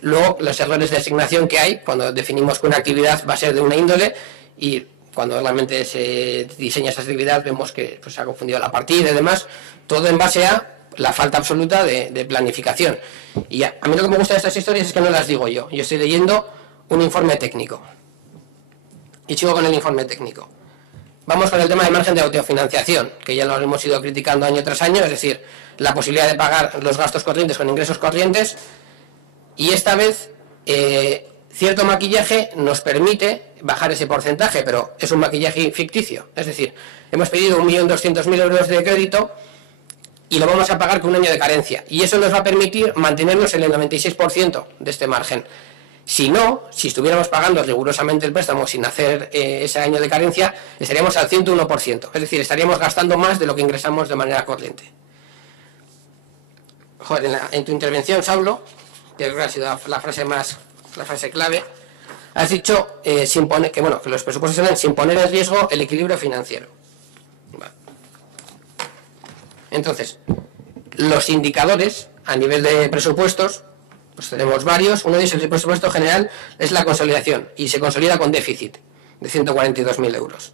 luego los errores de asignación que hay cuando definimos que una actividad va a ser de una índole y cuando realmente se diseña esa actividad vemos que pues, se ha confundido la partida y demás, todo en base a la falta absoluta de planificación. Y a mí lo que me gusta de estas historias es que no las digo yo estoy leyendo un informe técnico. Y sigo con el informe técnico. Vamos con el tema del margen de autofinanciación, que ya lo hemos ido criticando año tras año, es decir, la posibilidad de pagar los gastos corrientes con ingresos corrientes, y esta vez cierto maquillaje nos permite bajar ese porcentaje, pero es un maquillaje ficticio. Es decir, hemos pedido 1.200.000 euros de crédito y lo vamos a pagar con un año de carencia, y eso nos va a permitir mantenernos en el 96% de este margen. Si no, si estuviéramos pagando rigurosamente el préstamo sin hacer ese año de carencia, estaríamos al 101%. Es decir, estaríamos gastando más de lo que ingresamos de manera corriente. Joder, en tu intervención, Saulo, que creo que ha sido la frase clave, has dicho que los presupuestos eran sin poner en riesgo el equilibrio financiero. Vale. Entonces, los indicadores a nivel de presupuestos, pues tenemos varios. Uno de ellos, el presupuesto general, es la consolidación y se consolida con déficit de 142.000 euros.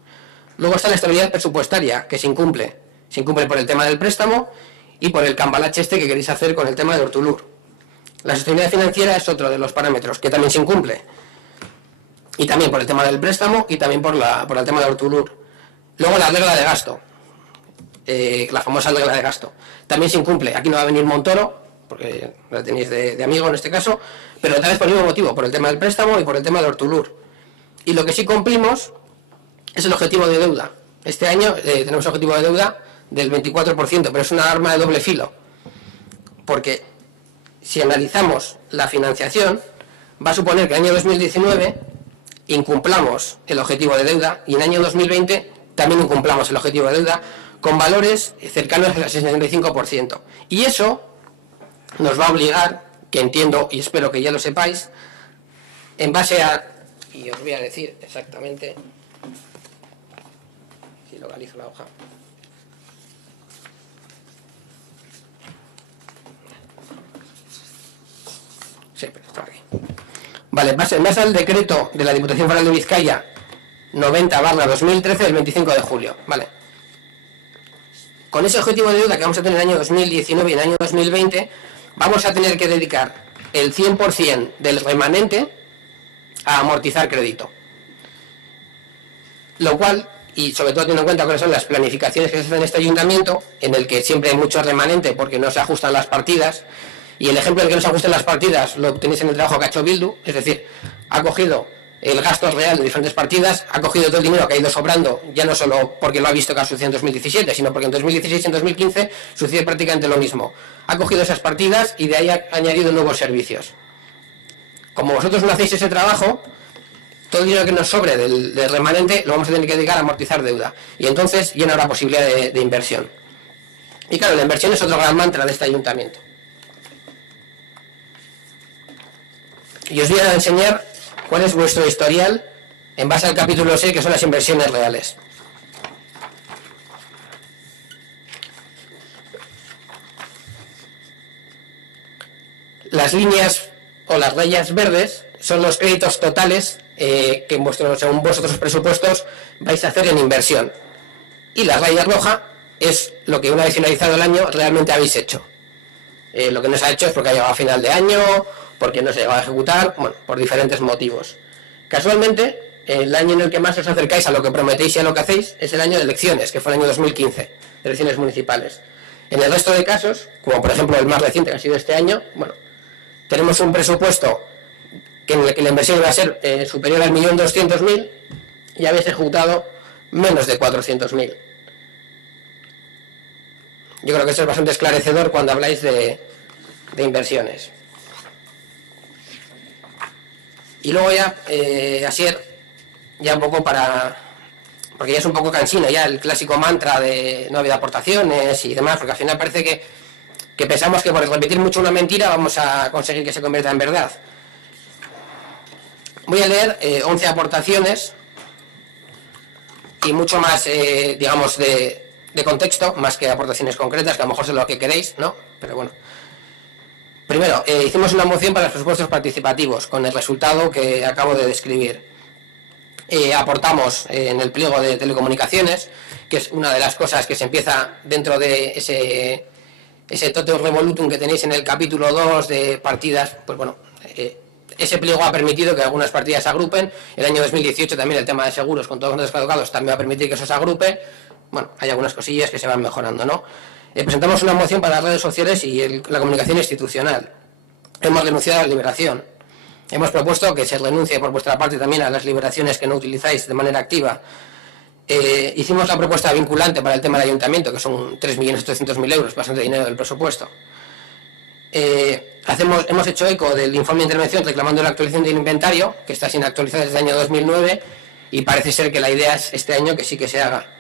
Luego está la estabilidad presupuestaria, que se incumple por el tema del préstamo y por el cambalache este que queréis hacer con el tema de Hortulur. La sostenibilidad financiera es otro de los parámetros que también se incumple, y también por el tema del préstamo y también por el tema de Hortulur. Luego la regla de gasto, la famosa regla de gasto, también se incumple. Aquí no va a venir Montoro, porque la tenéis de amigo en este caso, pero otra vez por el mismo motivo, por el tema del préstamo y por el tema de Hortulur. Y lo que sí cumplimos es el objetivo de deuda. Este año tenemos objetivo de deuda del 24%, pero es una arma de doble filo, porque si analizamos la financiación, va a suponer que en el año 2019 incumplamos el objetivo de deuda y en el año 2020 también incumplamos el objetivo de deuda con valores cercanos al 65%. Y eso nos va a obligar, que entiendo y espero que ya lo sepáis, en base a, y os voy a decir exactamente, localizo la hoja. Sí, pero está aquí. Vale, en base al decreto de la Diputación Foral de Vizcaya 90/2013 del 25 de julio. Vale. Con ese objetivo de deuda que vamos a tener en el año 2019 y en el año 2020, vamos a tener que dedicar el 100% del remanente a amortizar crédito. Lo cual, y sobre todo teniendo en cuenta cuáles son las planificaciones que se hacen en este ayuntamiento, en el que siempre hay mucho remanente porque no se ajustan las partidas, y el ejemplo de que no se ajusten las partidas lo tenéis en el trabajo que ha hecho Bildu, es decir, ha cogido el gasto real de diferentes partidas, ha cogido todo el dinero que ha ido sobrando, ya no solo porque lo ha visto que ha sucedido en 2017, sino porque en 2016 y en 2015 sucede prácticamente lo mismo. Ha cogido esas partidas y de ahí ha añadido nuevos servicios. Como vosotros no hacéis ese trabajo, todo el dinero que nos sobre del remanente lo vamos a tener que dedicar a amortizar deuda. Y entonces ya no habrá posibilidad de inversión. Y claro, la inversión es otro gran mantra de este ayuntamiento. Y os voy a enseñar cuál es vuestro historial en base al capítulo 6, que son las inversiones reales. Las líneas o las rayas verdes son los créditos totales que según vuestros presupuestos vais a hacer en inversión. Y la raya roja es lo que una vez finalizado el año realmente habéis hecho. Lo que no se ha hecho es porque ha llegado a final de año, porque no se ha llegado a ejecutar, bueno, por diferentes motivos. Casualmente, el año en el que más os acercáis a lo que prometéis y a lo que hacéis es el año de elecciones, que fue el año 2015, elecciones municipales. En el resto de casos, como por ejemplo el más reciente que ha sido este año, bueno, tenemos un presupuesto en el que la inversión va a ser superior al 1.200.000 y habéis ejecutado menos de 400.000. Yo creo que eso es bastante esclarecedor cuando habláis de inversiones. Y luego ya, Asier, ya un poco porque ya es un poco cansino, ya el clásico mantra de no ha habido aportaciones y demás, porque al final parece que pensamos que por repetir mucho una mentira vamos a conseguir que se convierta en verdad. Voy a leer 11 aportaciones y mucho más, digamos, de contexto, más que aportaciones concretas, que a lo mejor es lo que queréis, ¿no? Pero bueno. Primero, hicimos una moción para los presupuestos participativos, con el resultado que acabo de describir. Aportamos en el pliego de telecomunicaciones, que es una de las cosas que se empieza dentro de ese totum revolutum que tenéis en el capítulo 2 de partidas, pues bueno, ese pliego ha permitido que algunas partidas se agrupen. El año 2018 también el tema de seguros con todos los caducados también va a permitir que eso se agrupe. Bueno, hay algunas cosillas que se van mejorando, ¿no? Presentamos una moción para las redes sociales y la comunicación institucional. Hemos denunciado la liberación. Hemos propuesto que se renuncie por vuestra parte también a las liberaciones que no utilizáis de manera activa. Hicimos la propuesta vinculante para el tema del ayuntamiento, que son 3.800.000 euros, bastante dinero del presupuesto. Hemos hecho eco del informe de intervención reclamando la actualización del inventario, que está sin actualizar desde el año 2009, y parece ser que la idea es este año que sí que se haga.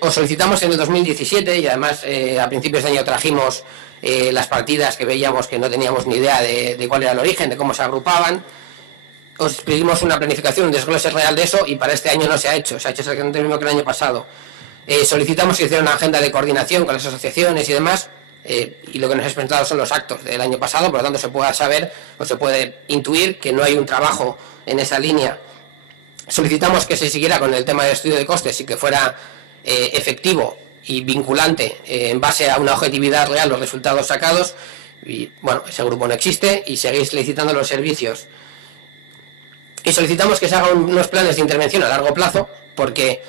Os solicitamos en el 2017 y además a principios de año trajimos las partidas que veíamos que no teníamos ni idea de cuál era el origen, de cómo se agrupaban. Os pedimos una planificación, un desglose real de eso y para este año no se ha hecho, se ha hecho exactamente lo mismo que el año pasado. Solicitamos que hiciera una agenda de coordinación con las asociaciones y demás y lo que nos habéis presentado son los actos del año pasado, por lo tanto se pueda saber o se puede intuir que no hay un trabajo en esa línea. Solicitamos que se siguiera con el tema del estudio de costes y que fuera efectivo y vinculante en base a una objetividad real los resultados sacados y bueno, ese grupo no existe y seguís licitando los servicios y solicitamos que se hagan unos planes de intervención a largo plazo porque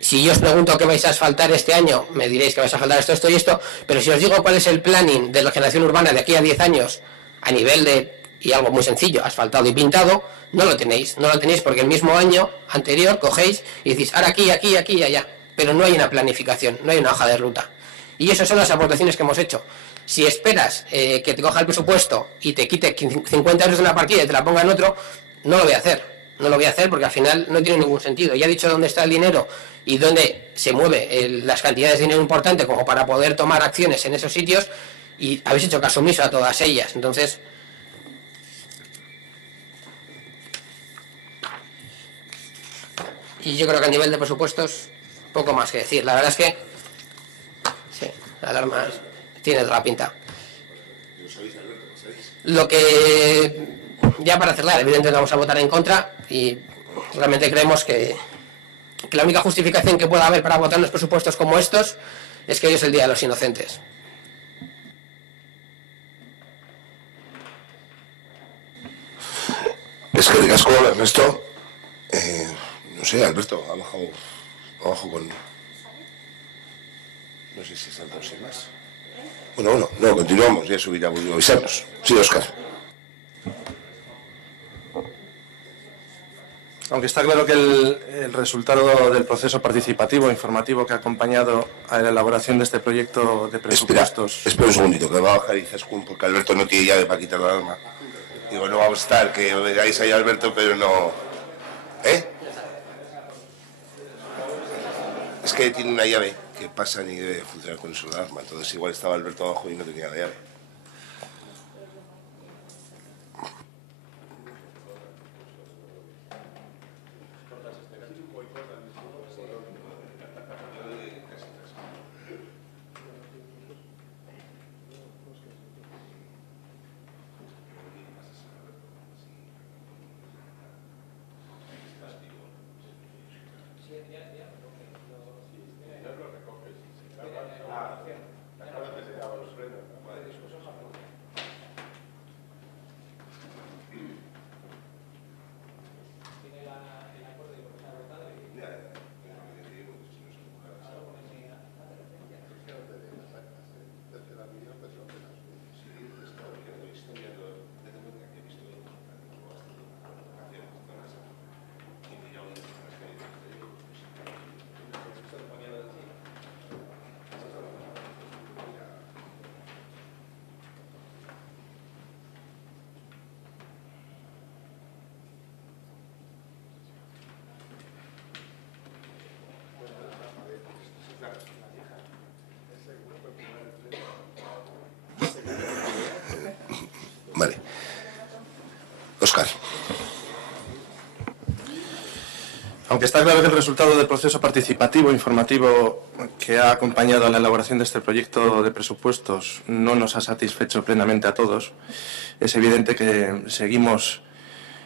si yo os pregunto qué vais a asfaltar este año me diréis que vais a asfaltar esto, esto y esto, pero si os digo cuál es el planning de regeneración urbana de aquí a 10 años a nivel de, y algo muy sencillo, asfaltado y pintado, no lo tenéis porque el mismo año anterior cogéis y decís ahora aquí, aquí, aquí y allá. Pero no hay una planificación, no hay una hoja de ruta. Y esas son las aportaciones que hemos hecho. Si esperas que te coja el presupuesto y te quite 50 euros de una partida y te la ponga en otro, no lo voy a hacer. No lo voy a hacer porque al final no tiene ningún sentido. Ya he dicho dónde está el dinero y dónde se mueve las cantidades de dinero importante como para poder tomar acciones en esos sitios y habéis hecho caso omiso a todas ellas. Entonces, Y yo creo que a nivel de presupuestos, poco más que decir. La verdad es que sí, la alarma tiene toda la pinta. Lo que, ya para cerrar, evidentemente vamos a votar en contra y realmente creemos que la única justificación que pueda haber para votar los presupuestos como estos es que hoy es el Día de los Inocentes. Es que de casco, Ernesto, no sé, Alberto, ha bajado abajo con... No sé si están todos sin más. Bueno, no, continuamos, ya subirá, voy a avisarnos. Sí, Óscar. Aunque está claro que el resultado del proceso participativo informativo que ha acompañado a la elaboración de este proyecto de presupuestos... Espera un segundito, que va a bajar Izaskun, porque Alberto no tiene llave para quitar la alarma. Digo, no vamos a estar, que veáis ahí a Alberto, pero no... ¿Eh? Es que tiene una llave que pasa y debe funcionar con eso la alarma. Entonces igual estaba Alberto abajo y no tenía la llave. Vale. Óscar. Aunque está claro que el resultado del proceso participativo informativo que ha acompañado a la elaboración de este proyecto de presupuestos no nos ha satisfecho plenamente a todos, es evidente que seguimos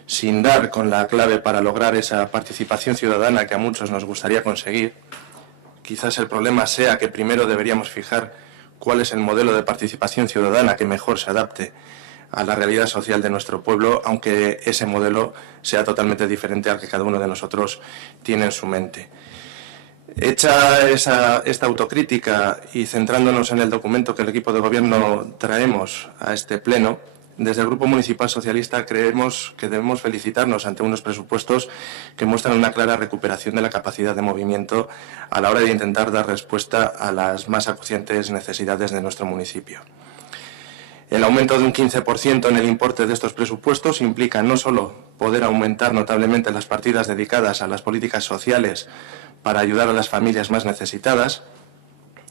sin dar con la clave para lograr esa participación ciudadana que a muchos nos gustaría conseguir. Quizás el problema sea que primero deberíamos fijar cuál es el modelo de participación ciudadana que mejor se adapte a la realidad social de nuestro pueblo, aunque ese modelo sea totalmente diferente al que cada uno de nosotros tiene en su mente. Hecha esta autocrítica y centrándonos en el documento que el equipo de gobierno traemos a este pleno, desde el Grupo Municipal Socialista creemos que debemos felicitarnos ante unos presupuestos que muestran una clara recuperación de la capacidad de movimiento a la hora de intentar dar respuesta a las más acuciantes necesidades de nuestro municipio. El aumento de un 15% en el importe de estos presupuestos implica no solo poder aumentar notablemente las partidas dedicadas a las políticas sociales para ayudar a las familias más necesitadas,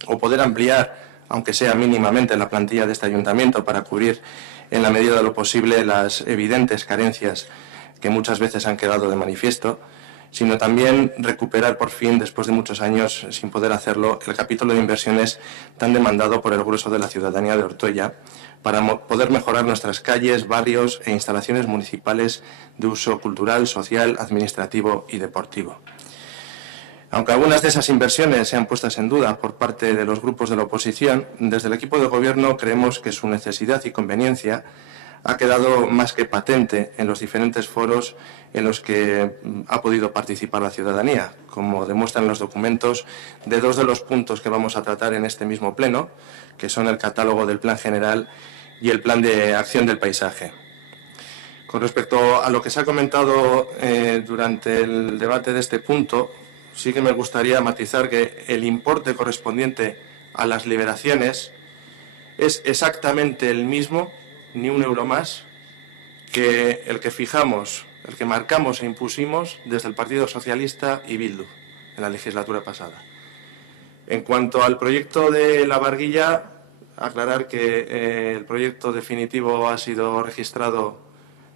o poder ampliar, aunque sea mínimamente, la plantilla de este ayuntamiento para cubrir en la medida de lo posible las evidentes carencias que muchas veces han quedado de manifiesto, sino también recuperar por fin, después de muchos años sin poder hacerlo, el capítulo de inversiones tan demandado por el grueso de la ciudadanía de Ortuella, para poder mejorar nuestras calles, barrios e instalaciones municipales de uso cultural, social, administrativo y deportivo. Aunque algunas de esas inversiones sean puestas en duda por parte de los grupos de la oposición, desde el equipo de gobierno creemos que su necesidad y conveniencia ha quedado más que patente en los diferentes foros en los que ha podido participar la ciudadanía, como demuestran los documentos de dos de los puntos que vamos a tratar en este mismo pleno, que son el catálogo del Plan General y el Plan de Acción del Paisaje. Con respecto a lo que se ha comentado durante el debate de este punto, sí que me gustaría matizar que el importe correspondiente a las liberaciones es exactamente el mismo, ni un euro más, que el que fijamos, el que marcamos e impusimos desde el Partido Socialista y Bildu en la legislatura pasada. En cuanto al proyecto de La Barguilla, aclarar que el proyecto definitivo ha sido registrado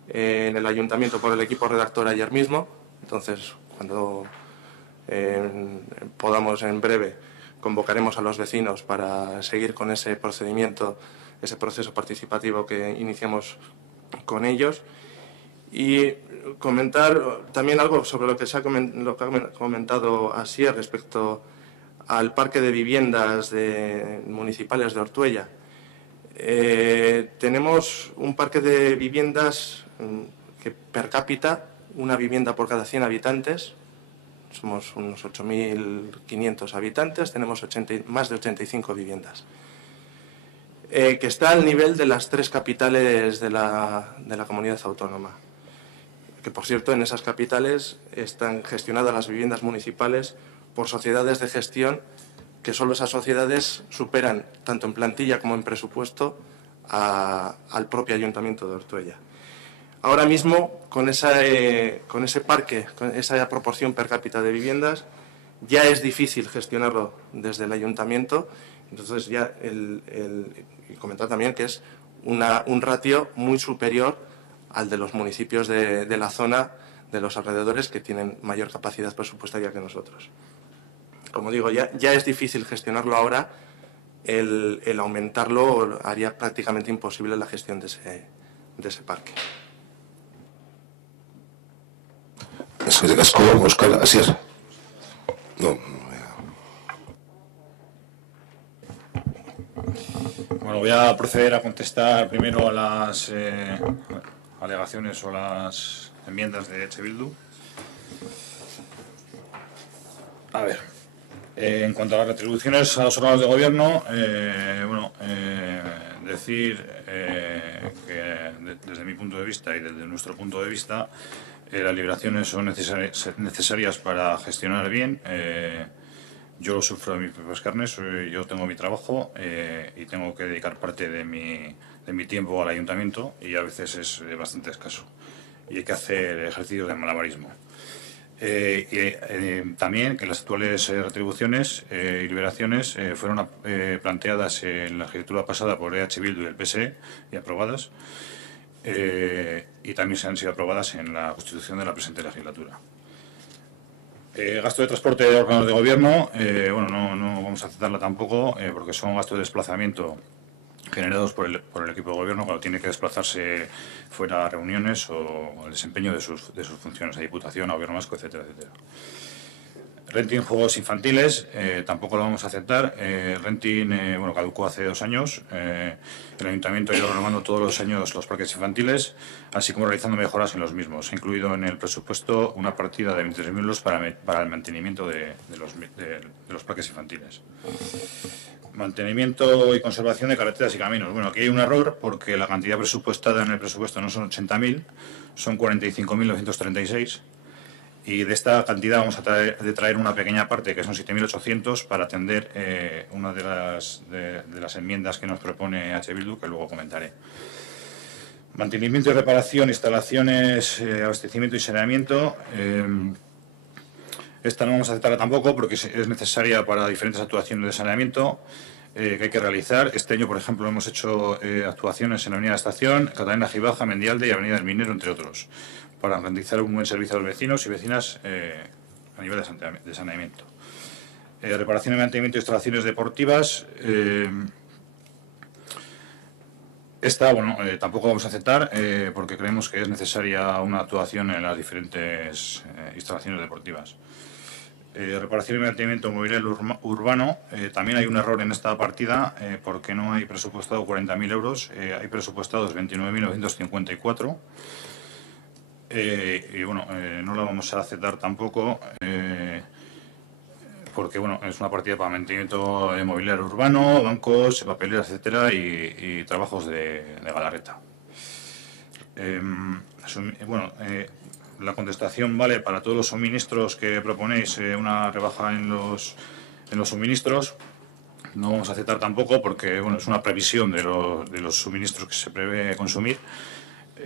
en el ayuntamiento por el equipo redactor ayer mismo. Entonces, cuando podamos en breve, convocaremos a los vecinos para seguir con ese procedimiento, ese proceso participativo que iniciamos con ellos. Y comentar también algo sobre lo que ha comentado Asier respecto al parque de viviendas municipales de Ortuella. Tenemos un parque de viviendas que per cápita, una vivienda por cada 100 habitantes, somos unos 8.500 habitantes, tenemos más de 85 viviendas, que está al nivel de las 3 capitales de la comunidad autónoma. Que, por cierto, en esas capitales están gestionadas las viviendas municipales por sociedades de gestión, que solo esas sociedades superan, tanto en plantilla como en presupuesto, al propio Ayuntamiento de Ortuella. Ahora mismo, con ese parque, con esa proporción per cápita de viviendas, ya es difícil gestionarlo desde el Ayuntamiento. Entonces, ya y comentar también que es un ratio muy superior al de los municipios de la zona, de los alrededores, que tienen mayor capacidad presupuestaria que nosotros. Como digo, ya es difícil gestionarlo ahora, el aumentarlo haría prácticamente imposible la gestión de ese parque. Eskerrik asko, Óscar. Asier. No. Bueno, voy a proceder a contestar primero a las alegaciones o las enmiendas de EH Bildu. A ver, en cuanto a las retribuciones a los órganos de gobierno, decir que desde mi punto de vista y desde nuestro punto de vista, las liberaciones son necesarias para gestionar bien. Yo lo sufro de mis propias carnes, yo tengo mi trabajo y tengo que dedicar parte de mi tiempo al ayuntamiento, y a veces es bastante escaso y hay que hacer ejercicios de malabarismo. También que las actuales retribuciones y liberaciones fueron planteadas en la legislatura pasada por EH Bildu y el PSE y aprobadas, y también se han sido aprobadas en la Constitución de la presente legislatura. Gasto de transporte de órganos de gobierno, no vamos a aceptarla tampoco, porque son gastos de desplazamiento generados por el equipo de gobierno cuando tiene que desplazarse fuera a reuniones o el desempeño de sus funciones a Diputación, a Gobierno Vasco, etcétera, etcétera. Renting juegos infantiles, tampoco lo vamos a aceptar. Renting, caducó hace 2 años. El Ayuntamiento ha ido renovando todos los años los parques infantiles, así como realizando mejoras en los mismos. Ha incluido en el presupuesto una partida de 23.000 euros para el mantenimiento de los parques infantiles. Mantenimiento y conservación de carreteras y caminos. Bueno, aquí hay un error porque la cantidad presupuestada en el presupuesto no son 80.000, son 45.936. Y de esta cantidad vamos a traer una pequeña parte, que son 7.800, para atender una de las enmiendas que nos propone EH Bildu, que luego comentaré. Mantenimiento y reparación, instalaciones, abastecimiento y saneamiento. Esta no vamos a aceptarla tampoco porque es necesaria para diferentes actuaciones de saneamiento que hay que realizar. Este año, por ejemplo, hemos hecho actuaciones en la Avenida Estación, Catalina Gibaja, Mendialde y Avenida del Minero, entre otros, para garantizar un buen servicio a los vecinos y vecinas a nivel de saneamiento. Reparación y mantenimiento de instalaciones deportivas. Esta, tampoco vamos a aceptar porque creemos que es necesaria una actuación en las diferentes instalaciones deportivas. Reparación y mantenimiento mobiliario urbano. También hay un error en esta partida porque no hay presupuestado 40.000 euros, hay presupuestados 29.954. No la vamos a aceptar tampoco porque es una partida para mantenimiento de mobiliario urbano, bancos, papeleras, etcétera, y trabajos de Galarreta. La contestación vale para todos los suministros que proponéis, una rebaja en los suministros. No vamos a aceptar tampoco porque es una previsión de los suministros que se prevé consumir.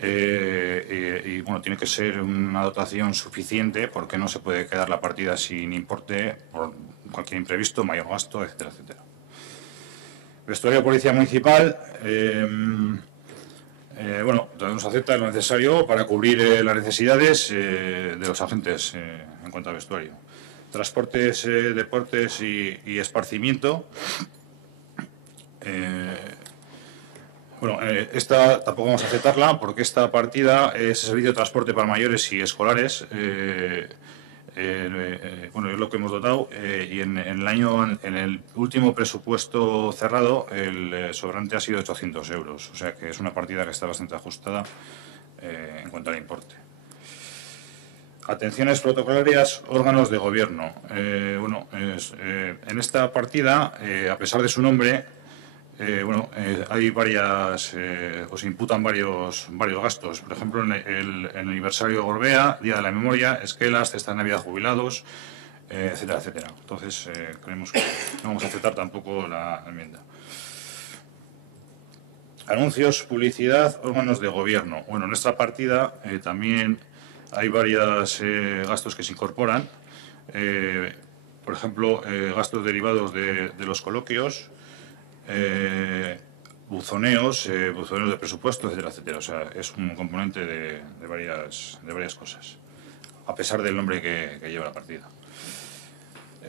Tiene que ser una dotación suficiente porque no se puede quedar la partida sin importe por cualquier imprevisto, mayor gasto, etcétera, etcétera. Vestuario de Policía Municipal, también se acepta lo necesario para cubrir las necesidades de los agentes en cuanto a vestuario. transportes, deportes y esparcimiento. Bueno, esta tampoco vamos a aceptarla porque esta partida es servicio de transporte para mayores y escolares. Bueno, es lo que hemos dotado y en el último presupuesto cerrado el sobrante ha sido 800 euros, o sea que es una partida que está bastante ajustada en cuanto al importe. Atenciones protocolarias, órganos de gobierno. Bueno, en esta partida, a pesar de su nombre, hay varias, os imputan varios gastos. Por ejemplo, en el aniversario de Gorbea, Día de la Memoria, esquelas, cesta de Navidad jubilados, etcétera, etcétera. Entonces, creemos que no vamos a aceptar tampoco la enmienda. Anuncios, publicidad, órganos de gobierno. Bueno, en esta partida también hay varios gastos que se incorporan. Por ejemplo, gastos derivados de los coloquios, buzoneos de presupuesto, etcétera, etcétera. O sea, es un componente de varias cosas, a pesar del nombre que lleva la partida.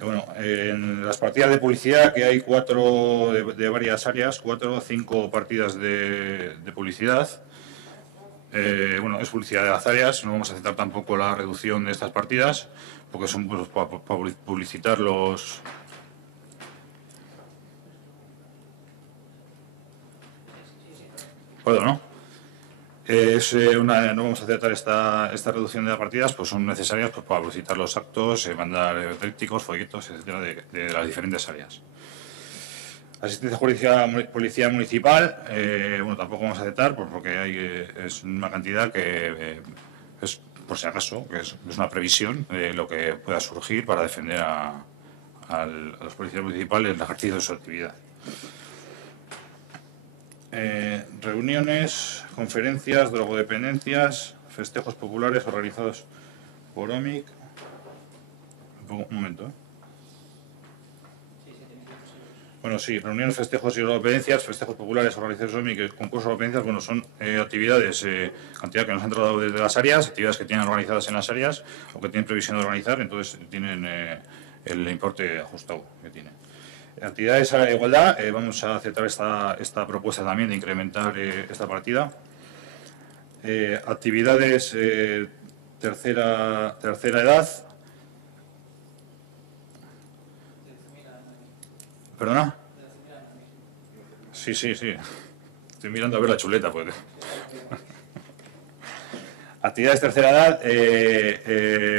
Bueno, en las partidas de publicidad, que hay 4 de varias áreas, 4 o 5 partidas de publicidad. Bueno, es publicidad de las áreas, no vamos a aceptar tampoco la reducción de estas partidas, porque son pues, para publicitar los... ¿Puedo, no? No vamos a aceptar esta reducción de las partidas, pues son necesarias pues, para publicitar los actos, mandar trípticos, folletos, etcétera, de las diferentes áreas. Asistencia jurídica, policía municipal, bueno, tampoco vamos a aceptar porque es una cantidad que es, por si acaso, que es una previsión de lo que pueda surgir para defender a los policías municipales en el ejercicio de su actividad. Reuniones, conferencias, drogodependencias, festejos populares organizados por OMIC. Un momento. Bueno, sí, reuniones, festejos y drogodependencias, festejos populares organizados por OMIC, concursos de drogodependencias, bueno, son actividades, cantidad que nos han tratado desde las áreas, actividades que tienen organizadas en las áreas o que tienen previsión de organizar, entonces tienen el importe ajustado que tienen. Actividades a la igualdad, vamos a aceptar esta propuesta también de incrementar esta partida. Actividades tercera edad. ¿Perdona? Sí. Estoy mirando a ver la chuleta. Pues. Actividades tercera edad,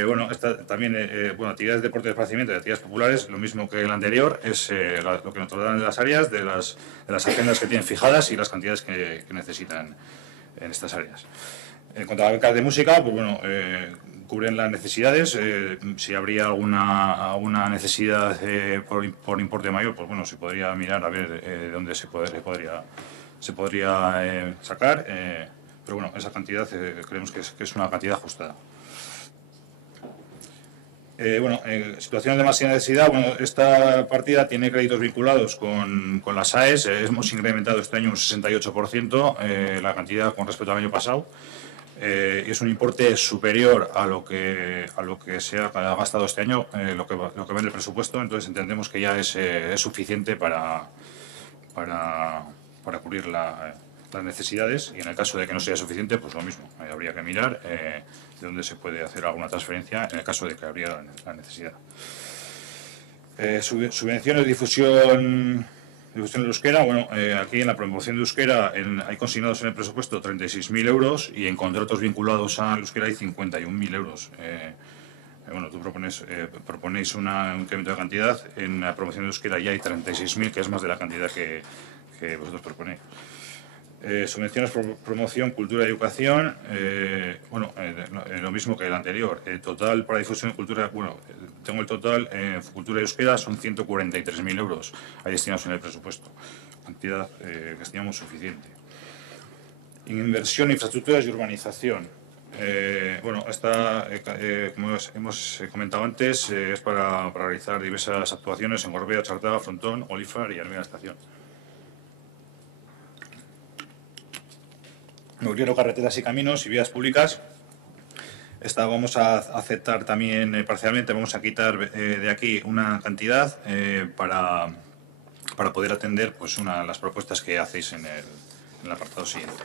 bueno, también, bueno, actividades de deporte de esparcimiento y actividades populares, lo mismo que el anterior, es lo que nos tratan de las áreas, de las agendas que tienen fijadas y las cantidades que necesitan en estas áreas. En cuanto a las becas de música, pues bueno, cubren las necesidades. Si habría alguna necesidad por importe mayor, pues bueno, se podría mirar a ver de dónde se podría sacar. Pero bueno, esa cantidad creemos que es una cantidad ajustada. Bueno, situaciones de máxima necesidad. Bueno, esta partida tiene créditos vinculados con las AES. Hemos incrementado este año un 68% la cantidad con respecto al año pasado. Y es un importe superior a lo que se ha gastado este año, lo que ve en el presupuesto. Entonces entendemos que ya es suficiente para cubrir las necesidades, y en el caso de que no sea suficiente, pues lo mismo, habría que mirar de dónde se puede hacer alguna transferencia en el caso de que habría la necesidad. Subvenciones de difusión del euskera. Bueno, aquí en la promoción de euskera hay consignados en el presupuesto 36.000 euros y en contratos vinculados al euskera hay 51.000 euros. Bueno, tú proponéis un incremento de cantidad, en la promoción de euskera ya hay 36.000, que es más de la cantidad que vosotros proponéis. Subvenciones por promoción, cultura y educación, bueno, lo mismo que el anterior. El total para difusión de cultura, bueno, tengo el total en cultura y euskera, son 143.000 euros, hay destinados en el presupuesto, cantidad que estimamos suficiente. Inversión, infraestructuras y urbanización. Bueno, esta, como hemos comentado antes, es para realizar diversas actuaciones en Gorbea, Chartaga, Frontón, Olifar y Almena Estación. Gobierno, carreteras y caminos y vías públicas. vamos a aceptar también parcialmente, vamos a quitar de aquí una cantidad para poder atender pues una de las propuestas que hacéis en el apartado siguiente.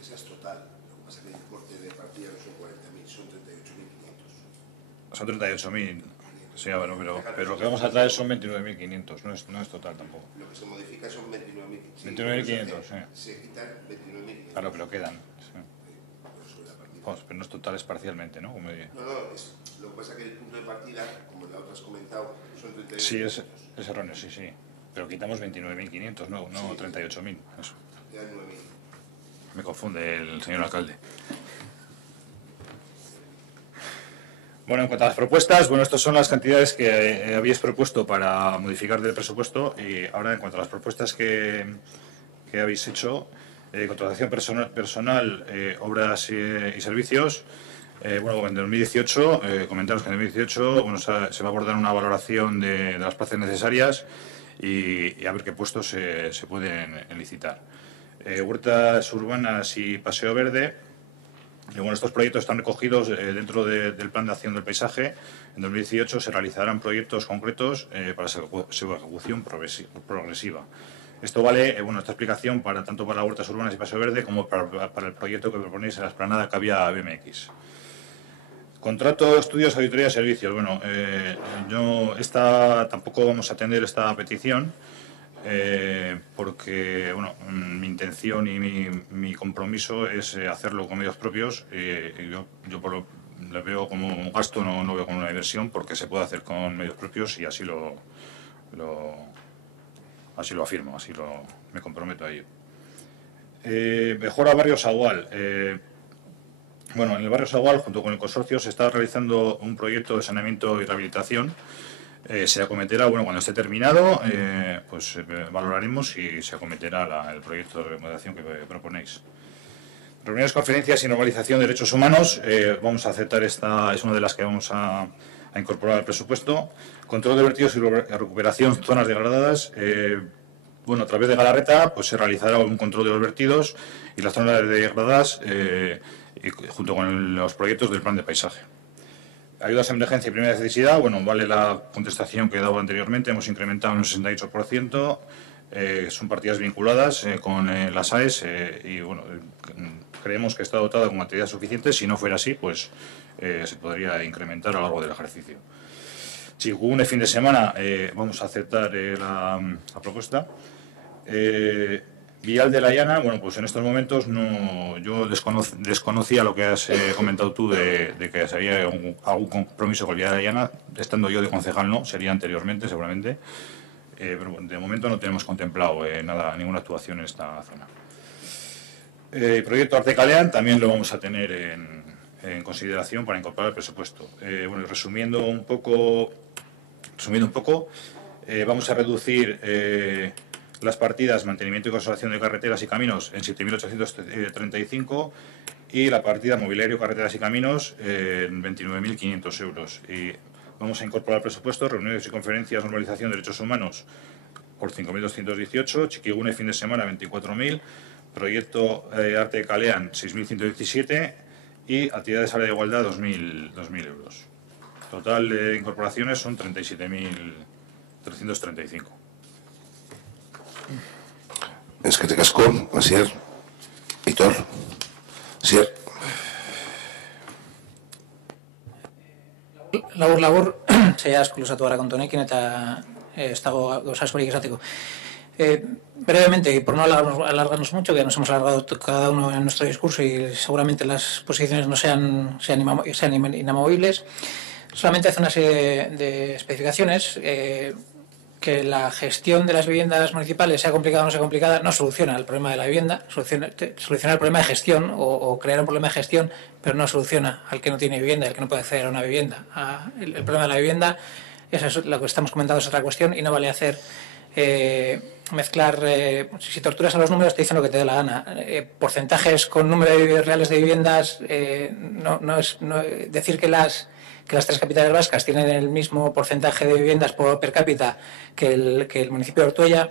Esa es total, lo que pasa es que el corte de partida no son 40.000, son 38.500. Son 38.000, sí, bueno, pero lo que vamos a traer son 29.500, no es total tampoco. Lo que se modifica son 29.500. 29.500, Se quitan 29.500. Claro, pero quedan. Sí. Pues, pero no es total, es parcialmente, ¿no? No, lo que pasa es que el punto de partida, como la otra has comentado, son 38.500. Sí, es erróneo, sí. Pero quitamos 29.500, no 38.000. Eso. Quedan 9.000. Me confunde el señor alcalde. Bueno, en cuanto a las propuestas, bueno, estas son las cantidades que habéis propuesto para modificar del presupuesto, y ahora en cuanto a las propuestas que habéis hecho, contratación personal, obras y servicios. Bueno, en 2018, comentaros que en 2018 bueno, se va a abordar una valoración de las plazas necesarias y a ver qué puestos se pueden licitar. Huertas urbanas y paseo verde. Bueno, estos proyectos están recogidos dentro del Plan de Acción del Paisaje. En 2018 se realizarán proyectos concretos para su ejecución progresiva. Esto vale, bueno, esta explicación tanto para huertas urbanas y paseo verde como para el proyecto que proponéis en la explanada Cavia BMX. Contrato, estudios, auditoría de servicios. Bueno, tampoco vamos a atender esta petición porque, bueno, mi intención y mi compromiso es hacerlo con medios propios. Yo le veo como un gasto, no veo como una inversión, porque se puede hacer con medios propios y así lo afirmo, me comprometo a ello. Mejora Barrio Sagual. Bueno, en el Barrio Sagual, junto con el consorcio, se está realizando un proyecto de saneamiento y rehabilitación. Se acometerá, bueno, cuando esté terminado, pues valoraremos si se acometerá el proyecto de remodelación que proponéis. Reuniones, conferencias y normalización de derechos humanos. Vamos a aceptar esta, es una de las que vamos a incorporar al presupuesto. Control de vertidos y recuperación zonas degradadas. Bueno, a través de Galarreta pues se realizará un control de los vertidos y las zonas degradadas junto con los proyectos del plan de paisaje. Ayudas a emergencia y primera necesidad. Bueno, vale la contestación que he dado anteriormente. Hemos incrementado un 68%. Son partidas vinculadas con las AES y bueno, creemos que está dotada con material suficiente. Si no fuera así, pues se podría incrementar a lo largo del ejercicio. Chicugune, fin de semana, vamos a aceptar la propuesta. Vial de la Llana, bueno, pues en estos momentos yo desconocía lo que has comentado tú de que había algún compromiso con el Vial de la Llana, estando yo de concejal no, sería anteriormente seguramente, pero de momento no tenemos contemplado ninguna actuación en esta zona. Proyecto Arte Calean también lo vamos a tener en consideración para incorporar el presupuesto. Bueno, resumiendo un poco, vamos a reducir las partidas mantenimiento y conservación de carreteras y caminos en 7.835 y la partida mobiliario, carreteras y caminos en 29.500 euros. Y vamos a incorporar al presupuesto reuniones y conferencias, normalización de derechos humanos por 5.218, Chiquigune, fin de semana 24.000, proyecto Arte Calean 6.117 y actividades área de igualdad 2.000 euros. Total de incorporaciones son 37.335. Es que te casco, Asier, Aitor, Asier. Labur, zeia eskulusatu gara kontonekin eta ez dago gauzaskorik esateko. Brevemente, y por no alargarnos mucho, que nos hemos alargado cada uno en nuestro discurso y seguramente las posiciones no sean inamovibles, solamente hace una serie de especificaciones. Que la gestión de las viviendas municipales sea complicada o no sea complicada no soluciona el problema de la vivienda, soluciona el problema de gestión o crear un problema de gestión, pero no soluciona al que no tiene vivienda, al que no puede acceder a una vivienda. El problema de la vivienda, eso es lo que estamos comentando, es otra cuestión y no vale hacer mezclar, si torturas a los números te dicen lo que te dé la gana. Porcentajes con número de reales de viviendas, decir que las tres capitales vascas tienen el mismo porcentaje de viviendas per cápita que el municipio de Ortuella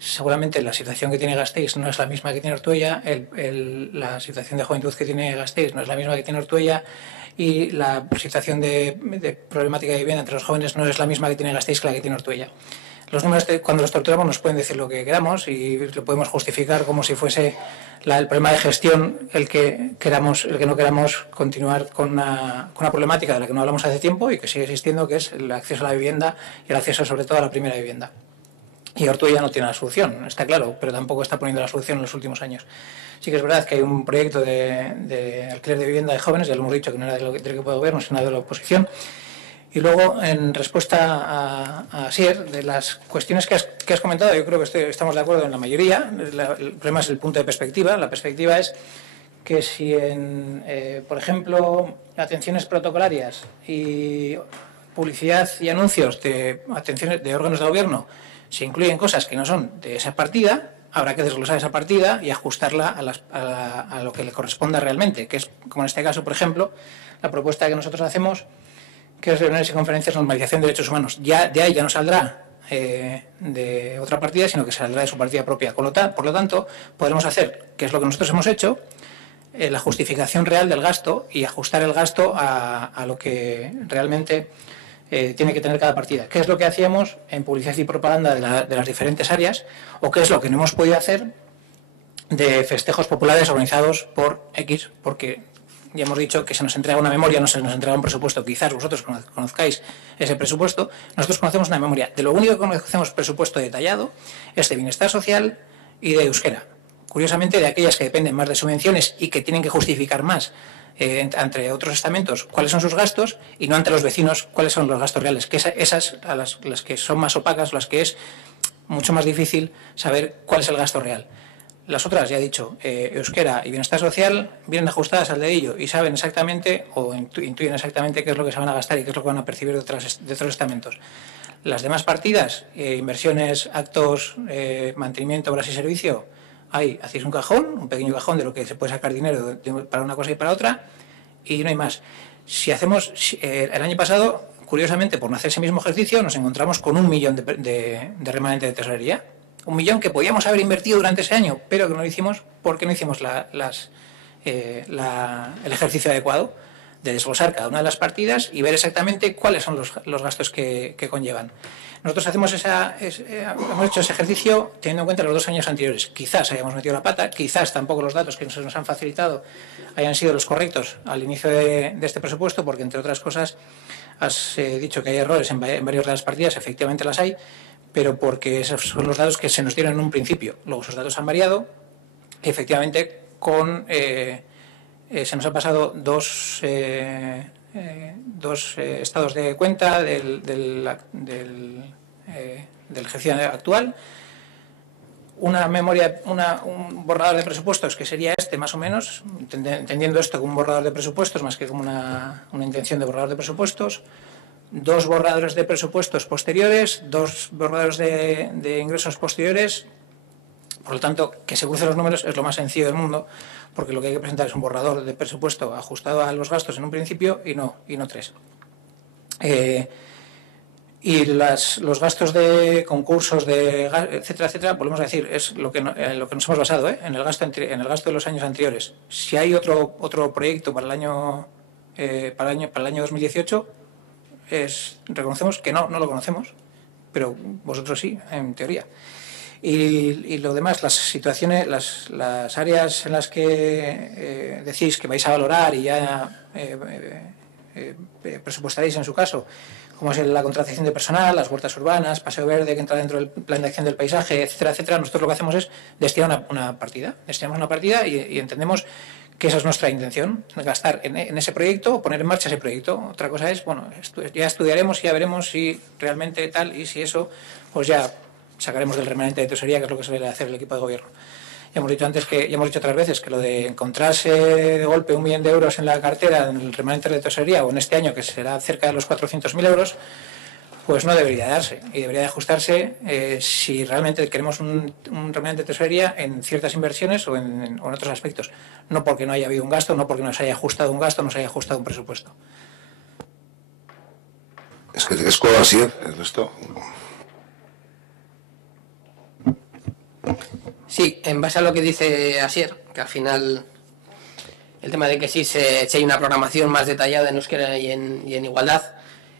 seguramente la situación que tiene Gasteiz no es la misma que tiene Ortuella, la situación de juventud que tiene Gasteiz no es la misma que tiene Ortuella, y la situación de problemática de vivienda entre los jóvenes no es la misma que tiene Gasteiz que la que tiene Ortuella. Los números, cuando los torturamos, nos pueden decir lo que queramos y lo podemos justificar como si fuese el problema de gestión el que no queramos continuar con una problemática de la que no hablamos hace tiempo y que sigue existiendo, que es el acceso a la vivienda y el acceso sobre todo a la primera vivienda. Y Ortuella no tiene la solución, está claro, pero tampoco está poniendo la solución en los últimos años. Sí que es verdad que hay un proyecto de alquiler de vivienda de jóvenes, ya lo hemos dicho, que no era del equipo de gobierno, sino de la oposición. Y luego, en respuesta a Asier, de las cuestiones que has comentado, yo creo que estamos de acuerdo en la mayoría. El problema es el punto de perspectiva. La perspectiva es que si por ejemplo, atenciones protocolarias y publicidad y anuncios de órganos de gobierno se incluyen cosas que no son de esa partida, habrá que desglosar esa partida y ajustarla a lo que le corresponda realmente, que es, como en este caso, por ejemplo, la propuesta que nosotros hacemos, que es reuniones y conferencias de normalización de derechos humanos. Ya de ahí ya no saldrá de otra partida, sino que saldrá de su partida propia. Por lo tanto, podremos hacer, que es lo que nosotros hemos hecho, la justificación real del gasto y ajustar el gasto a lo que realmente tiene que tener cada partida. ¿Qué es lo que hacíamos en publicidad y propaganda de las diferentes áreas? ¿O qué es lo que no hemos podido hacer de festejos populares organizados por X? Porque ya hemos dicho que se nos entrega una memoria, no se nos entrega un presupuesto. Quizás vosotros conozcáis ese presupuesto. Nosotros conocemos una memoria. De lo único que conocemos presupuesto detallado es de bienestar social y de euskera. Curiosamente, de aquellas que dependen más de subvenciones y que tienen que justificar más entre otros estamentos cuáles son sus gastos y no ante los vecinos cuáles son los gastos reales. Que esas a las que son más opacas, las que es mucho más difícil saber cuál es el gasto real. Las otras, ya he dicho, euskera y bienestar social, vienen ajustadas al dedillo y saben exactamente o intuyen exactamente qué es lo que se van a gastar y qué es lo que van a percibir de otros estamentos. Las demás partidas, inversiones, actos, mantenimiento, obras y servicio, ahí hacéis un cajón, un pequeño cajón de lo que se puede sacar dinero para una cosa y para otra, y no hay más. Si hacemos, el año pasado, curiosamente, por no hacer ese mismo ejercicio, nos encontramos con 1 millón de remanente de tesorería. 1 millón que podíamos haber invertido durante ese año, pero que no lo hicimos porque no hicimos el ejercicio adecuado de desglosar cada una de las partidas y ver exactamente cuáles son los gastos que conllevan. Nosotros hemos hecho ese ejercicio teniendo en cuenta los 2 años anteriores. Quizás hayamos metido la pata, quizás tampoco los datos que nos han facilitado hayan sido los correctos al inicio de este presupuesto, porque entre otras cosas has dicho que hay errores en varias de las partidas, efectivamente las hay, pero porque esos son los datos que se nos dieron en un principio. Luego esos datos han variado, efectivamente se nos han pasado dos estados de cuenta del ejercicio actual, una memoria, un borrador de presupuestos que sería más o menos, entendiendo esto como un borrador de presupuestos más que como una intención de borrador de presupuestos, 2 borradores de presupuestos posteriores, 2 borradores de ingresos posteriores. Por lo tanto, que se crucen los números es lo más sencillo del mundo, porque lo que hay que presentar es un borrador de presupuesto ajustado a los gastos en un principio y no 3. Y los gastos de concursos, etcétera, volvemos a decir, es lo que nos hemos basado en el gasto de los años anteriores. Si hay otro proyecto para el año 2018, reconocemos que no lo conocemos, pero vosotros sí, en teoría. Y lo demás, las situaciones, las áreas en las que decís que vais a valorar y ya presupuestaréis en su caso, como es la contratación de personal, las huertas urbanas, paseo verde que entra dentro del plan de acción del paisaje, etcétera, nosotros lo que hacemos es destinar una partida. Destinamos una partida y entendemos que esa es nuestra intención, gastar en ese proyecto o poner en marcha ese proyecto. Otra cosa es, ya estudiaremos y ya veremos si realmente tal, y si eso, pues ya sacaremos del remanente de tesorería, que es lo que suele hacer el equipo de gobierno. Ya hemos dicho otras veces que lo de encontrarse de golpe 1 millón de euros en la cartera, en el remanente de tesorería, o en este año que será cerca de los 400.000 euros, pues no debería darse. Y debería de ajustarse si realmente queremos un remanente de tesorería en ciertas inversiones o en otros aspectos. No porque no haya habido un gasto, no porque no se haya ajustado un gasto, no se haya ajustado un presupuesto. Es que así el resto. Sí, en base a lo que dice Asier, que al final el tema de que si hay una programación más detallada en euskera y en igualdad,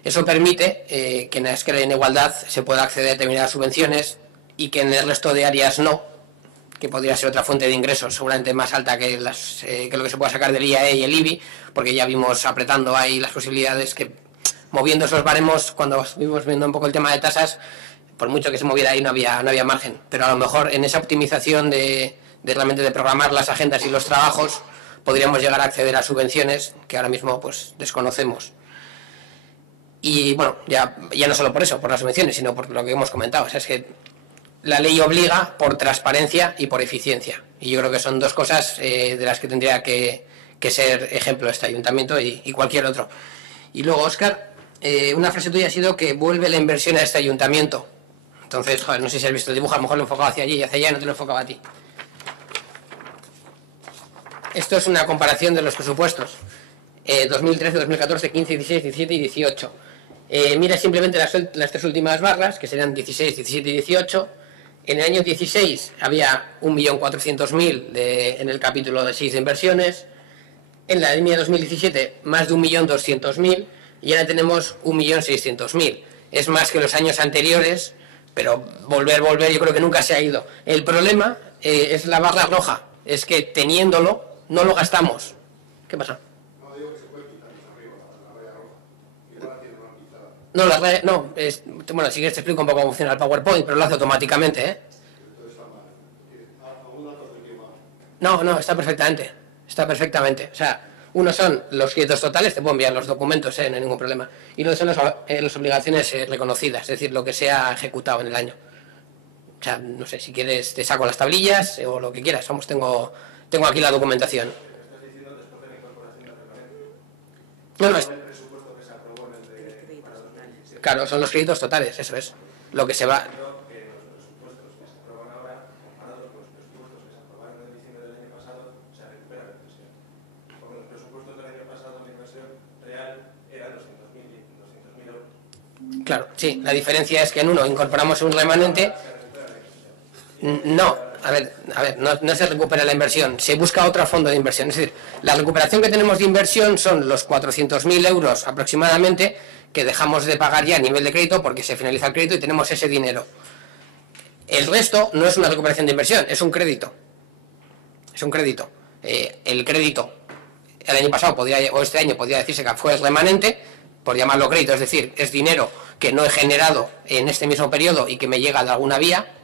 eso permite que en euskera y en igualdad se pueda acceder a determinadas subvenciones y que en el resto de áreas no, que podría ser otra fuente de ingresos seguramente más alta que lo que se pueda sacar del IAE y el IBI, porque ya vimos apretando ahí las posibilidades que moviendo esos baremos, cuando vimos viendo un poco el tema de tasas, por mucho que se moviera ahí no había margen, pero a lo mejor en esa optimización de realmente de programar las agendas y los trabajos podríamos llegar a acceder a subvenciones que ahora mismo pues desconocemos. Y bueno, ya no solo por eso, por las subvenciones, sino por lo que hemos comentado, o sea, es que la ley obliga por transparencia y por eficiencia, y yo creo que son dos cosas de las que tendría que ser ejemplo este ayuntamiento y cualquier otro. Y luego, Óscar, una frase tuya ha sido que vuelve la inversión a este ayuntamiento. Entonces, joder, no sé si has visto el dibujo, a lo mejor lo enfocaba hacia allí y hacia allá, no te lo enfocaba a ti. Esto es una comparación de los presupuestos 2013, 2014, 15, 16, 17 y 18. Mira simplemente las tres últimas barras, que serían 16, 17 y 18. En el año 16 había 1.400.000 en el capítulo de 6 de inversiones. En la línea 2017 más de 1.200.000 y ahora tenemos 1.600.000. Es más que los años anteriores, pero volver, yo creo que nunca se ha ido. El problema es la barra roja, es que teniéndolo no lo gastamos. ¿Qué pasa? No, digo que se puede quitar arriba, la raya roja. Igual la tiene una quitada. No, bueno, si quieres te explico un poco cómo funciona el PowerPoint, pero lo hace automáticamente, ¿eh? No, está perfectamente. Está perfectamente. O sea, uno son los créditos totales, te puedo enviar los documentos, no hay ningún problema. Y luego son las obligaciones reconocidas, es decir, lo que se ha ejecutado en el año. O sea, no sé, si quieres te saco las tablillas o lo que quieras. Tengo aquí la documentación. ¿Estás diciendo después de la incorporación del reglamento? No, ¿El presupuesto que se aprobó en el de para 2017? claro, son los créditos totales, eso es. Lo que se va... Creo que los presupuestos que se aprueban ahora, comparados con los presupuestos que se aprobaron en diciembre del año pasado, se recupera la inversión. Porque los presupuestos del año pasado la inversión real era 200.000 euros. Claro, sí, la diferencia es que en uno incorporamos un remanente. No, a ver, no se recupera la inversión, se busca otro fondo de inversión. Es decir, la recuperación que tenemos de inversión son los 400.000 euros aproximadamente que dejamos de pagar ya a nivel de crédito porque se finaliza el crédito y tenemos ese dinero. El resto no es una recuperación de inversión, es un crédito. Es un crédito. El crédito el año pasado o este año podría decirse que fue el remanente, por llamarlo crédito, es decir, es dinero que no he generado en este mismo periodo y que me llega de alguna vía.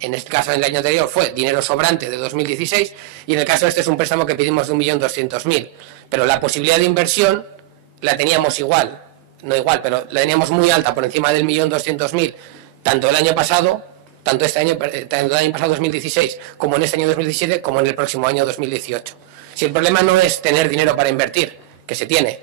En este caso, en el año anterior fue dinero sobrante de 2016 y en el caso este es un préstamo que pedimos de 1.200.000. Pero la posibilidad de inversión la teníamos igual, no igual, pero la teníamos muy alta, por encima del 1.200.000, tanto el año pasado, tanto el año pasado 2016, como en este año 2017, como en el próximo año 2018. Si el problema no es tener dinero para invertir, que se tiene,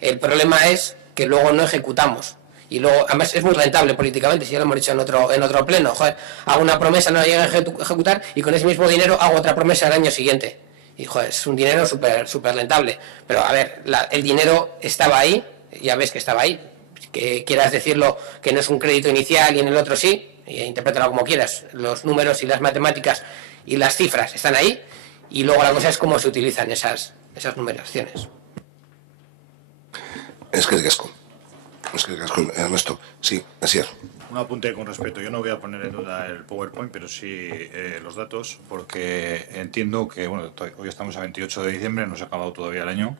el problema es que luego no ejecutamos. Y luego, además es muy rentable políticamente, si ya lo hemos dicho en otro pleno. Joder, hago una promesa, no la llego a ejecutar y con ese mismo dinero hago otra promesa el año siguiente. Y joder, es un dinero súper rentable. Pero a ver, el dinero estaba ahí, ya ves que estaba ahí. Que quieras decirlo que no es un crédito inicial y en el otro sí, interprétalo como quieras. Los números y las matemáticas y las cifras están ahí y luego la cosa es cómo se utilizan esas numeraciones. Es que Ernesto, sí, así es. Un apunte con respecto. Yo no voy a poner en duda el PowerPoint, pero sí los datos, porque entiendo que, bueno, hoy estamos a 28 de diciembre, no se ha acabado todavía el año.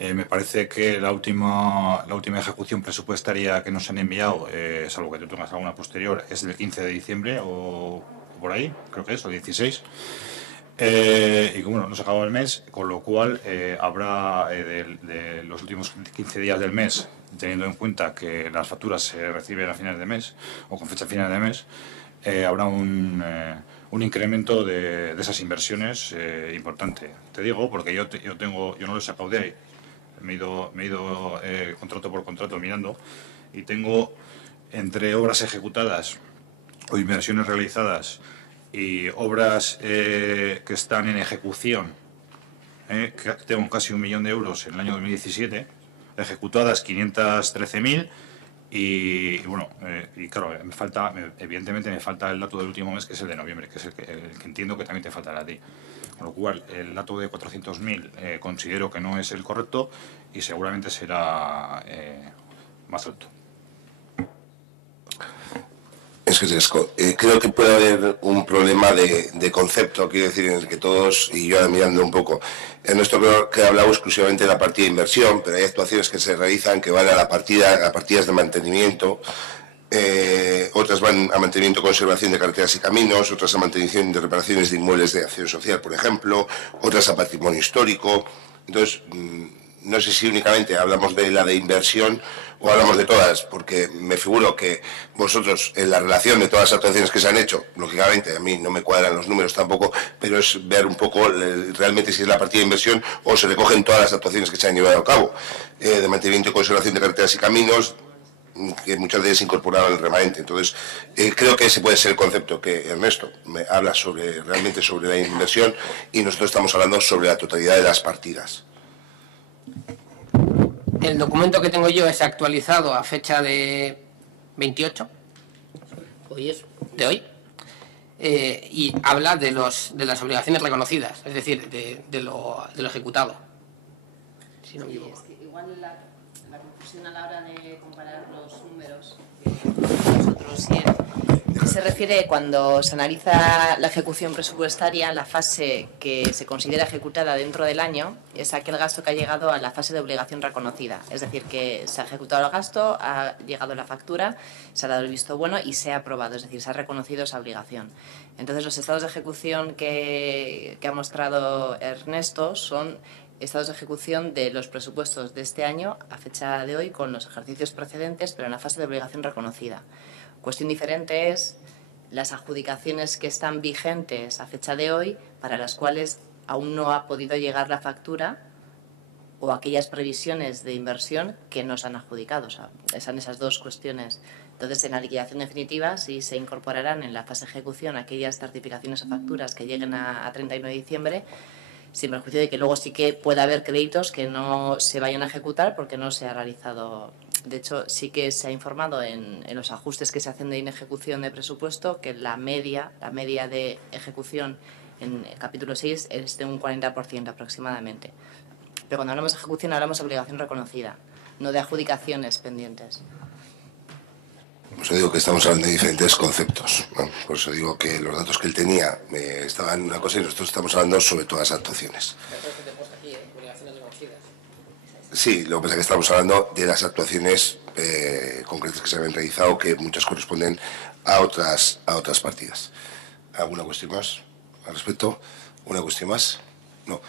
Me parece que la última ejecución presupuestaria que nos han enviado, salvo que tú tengas alguna posterior, es del 15 de diciembre o por ahí, creo que es, o 16. Y como no se ha acabado el mes, con lo cual habrá de los últimos 15 días del mes, teniendo en cuenta que las facturas se reciben a finales de mes o con fecha final de mes, habrá un incremento de esas inversiones importante. Te digo porque yo no lo he sacado de ahí, me he ido contrato por contrato mirando y tengo entre obras ejecutadas o inversiones realizadas y obras que están en ejecución, que tengo casi 1 millón de euros en el año 2017, ejecutadas 513.000 Y bueno, y claro, evidentemente me falta el dato del último mes, que es el de noviembre, que es el que entiendo que también te faltará a ti. Con lo cual, el dato de 400.000 considero que no es el correcto y seguramente será más alto. Es que creo que puede haber un problema de concepto, quiero decir, en el que todos, y yo ahora mirando un poco, en nuestro creo que he hablado exclusivamente de la partida de inversión, pero hay actuaciones que se realizan que van a partidas de mantenimiento, otras van a mantenimiento y conservación de carreteras y caminos, otras a mantenimiento de reparaciones de inmuebles de acción social, por ejemplo, otras a patrimonio histórico. Entonces, no sé si únicamente hablamos de la de inversión o hablamos de todas, porque me figuro que vosotros, en la relación de todas las actuaciones que se han hecho, lógicamente a mí no me cuadran los números tampoco, pero es ver un poco realmente si es la partida de inversión o se recogen todas las actuaciones que se han llevado a cabo, de mantenimiento y conservación de carreteras y caminos, que muchas de ellas incorporaban el remanente. Entonces, creo que ese puede ser el concepto que Ernesto me habla realmente sobre la inversión, y nosotros estamos hablando sobre la totalidad de las partidas. El documento que tengo yo es actualizado a fecha de 28 de hoy, y habla de las obligaciones reconocidas, es decir, de lo ejecutado. Si no me equivoco. Es que igual la confusión a la hora de comparar los números nosotros se refiere cuando se analiza la ejecución presupuestaria, la fase que se considera ejecutada dentro del año es aquel gasto que ha llegado a la fase de obligación reconocida. Es decir, que se ha ejecutado el gasto, ha llegado la factura, se ha dado el visto bueno y se ha aprobado, es decir, se ha reconocido esa obligación. Entonces, los estados de ejecución que ha mostrado Ernesto son estados de ejecución de los presupuestos de este año a fecha de hoy con los ejercicios precedentes, pero en la fase de obligación reconocida. Cuestión diferente es las adjudicaciones que están vigentes a fecha de hoy, para las cuales aún no ha podido llegar la factura, o aquellas previsiones de inversión que no se han adjudicado. O sea, están esas dos cuestiones. Entonces, en la liquidación definitiva sí se incorporarán en la fase de ejecución aquellas certificaciones o facturas que lleguen a 31 de diciembre, sin perjuicio de que luego sí que pueda haber créditos que no se vayan a ejecutar porque no se ha realizado. De hecho, sí que se ha informado en los ajustes que se hacen de inejecución de presupuesto que la media de ejecución en el capítulo 6 es de un 40% aproximadamente. Pero cuando hablamos de ejecución hablamos de obligación reconocida, no de adjudicaciones pendientes. Por eso digo que estamos hablando de diferentes conceptos, ¿no? Por eso digo que los datos que él tenía estaban en una cosa y nosotros estamos hablando sobre todas las actuaciones. Sí, lo que pasa es que estamos hablando de las actuaciones concretas que se habían realizado, que muchas corresponden a otras partidas. ¿Alguna cuestión más al respecto? ¿Una cuestión más? No.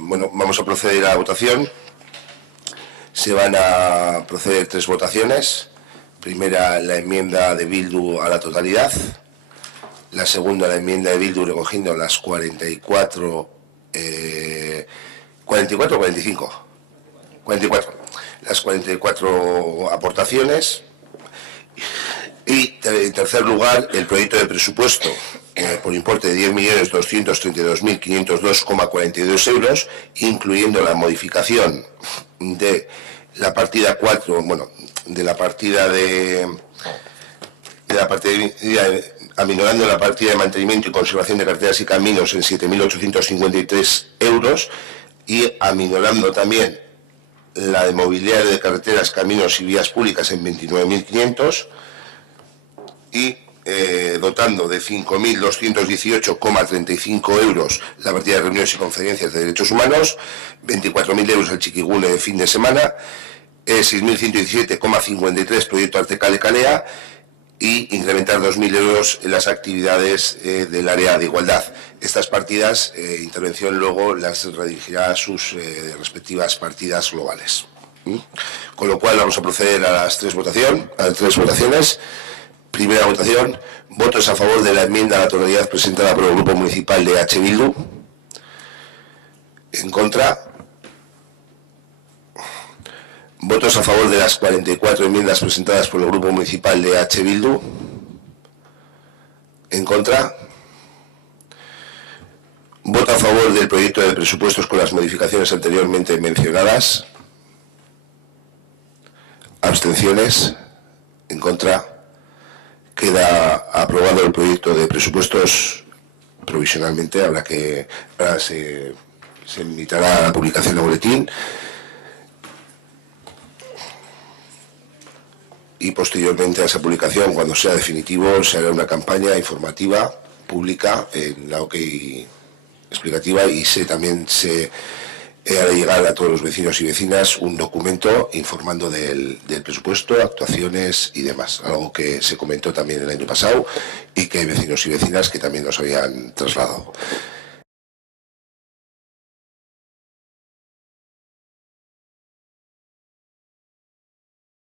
Bueno, vamos a proceder a la votación. Se van a proceder 3 votaciones. Primera, la enmienda de Bildu a la totalidad. La segunda, la enmienda de Bildu recogiendo las 44 o 45. 44. Las 44 aportaciones. Y en tercer lugar, el proyecto de presupuesto por importe de 10.232.502,42 euros, incluyendo la modificación de la partida 4, bueno, de la partida aminorando la partida de mantenimiento y conservación de carreteras y caminos en 7.853 euros y aminorando también la de mobiliario de carreteras, caminos y vías públicas en 29.500 y dotando de 5.218,35 euros la partida de reuniones y conferencias de derechos humanos, 24.000 euros el chiquigune de fin de semana, 6.117,53 proyecto Artecale Calea y incrementar 2.000 euros en las actividades del área de igualdad. Estas partidas, intervención luego las redirigirá a sus respectivas partidas globales. Con lo cual vamos a proceder a las tres votaciones. Primera votación, votos a favor de la enmienda a la totalidad presentada por el Grupo Municipal de H. Bildu. En contra. Votos a favor de las 44 enmiendas presentadas por el Grupo Municipal de H. Bildu. En contra. Voto a favor del proyecto de presupuestos con las modificaciones anteriormente mencionadas. Abstenciones. En contra. Queda aprobado el proyecto de presupuestos provisionalmente. Ahora se emitirá la publicación de boletín. Y posteriormente a esa publicación, cuando sea definitivo, se hará una campaña informativa pública en la OK explicativa, y también se hará llegar a todos los vecinos y vecinas un documento informando del presupuesto, actuaciones y demás, algo que se comentó también el año pasado y que hay vecinos y vecinas que también nos habían trasladado.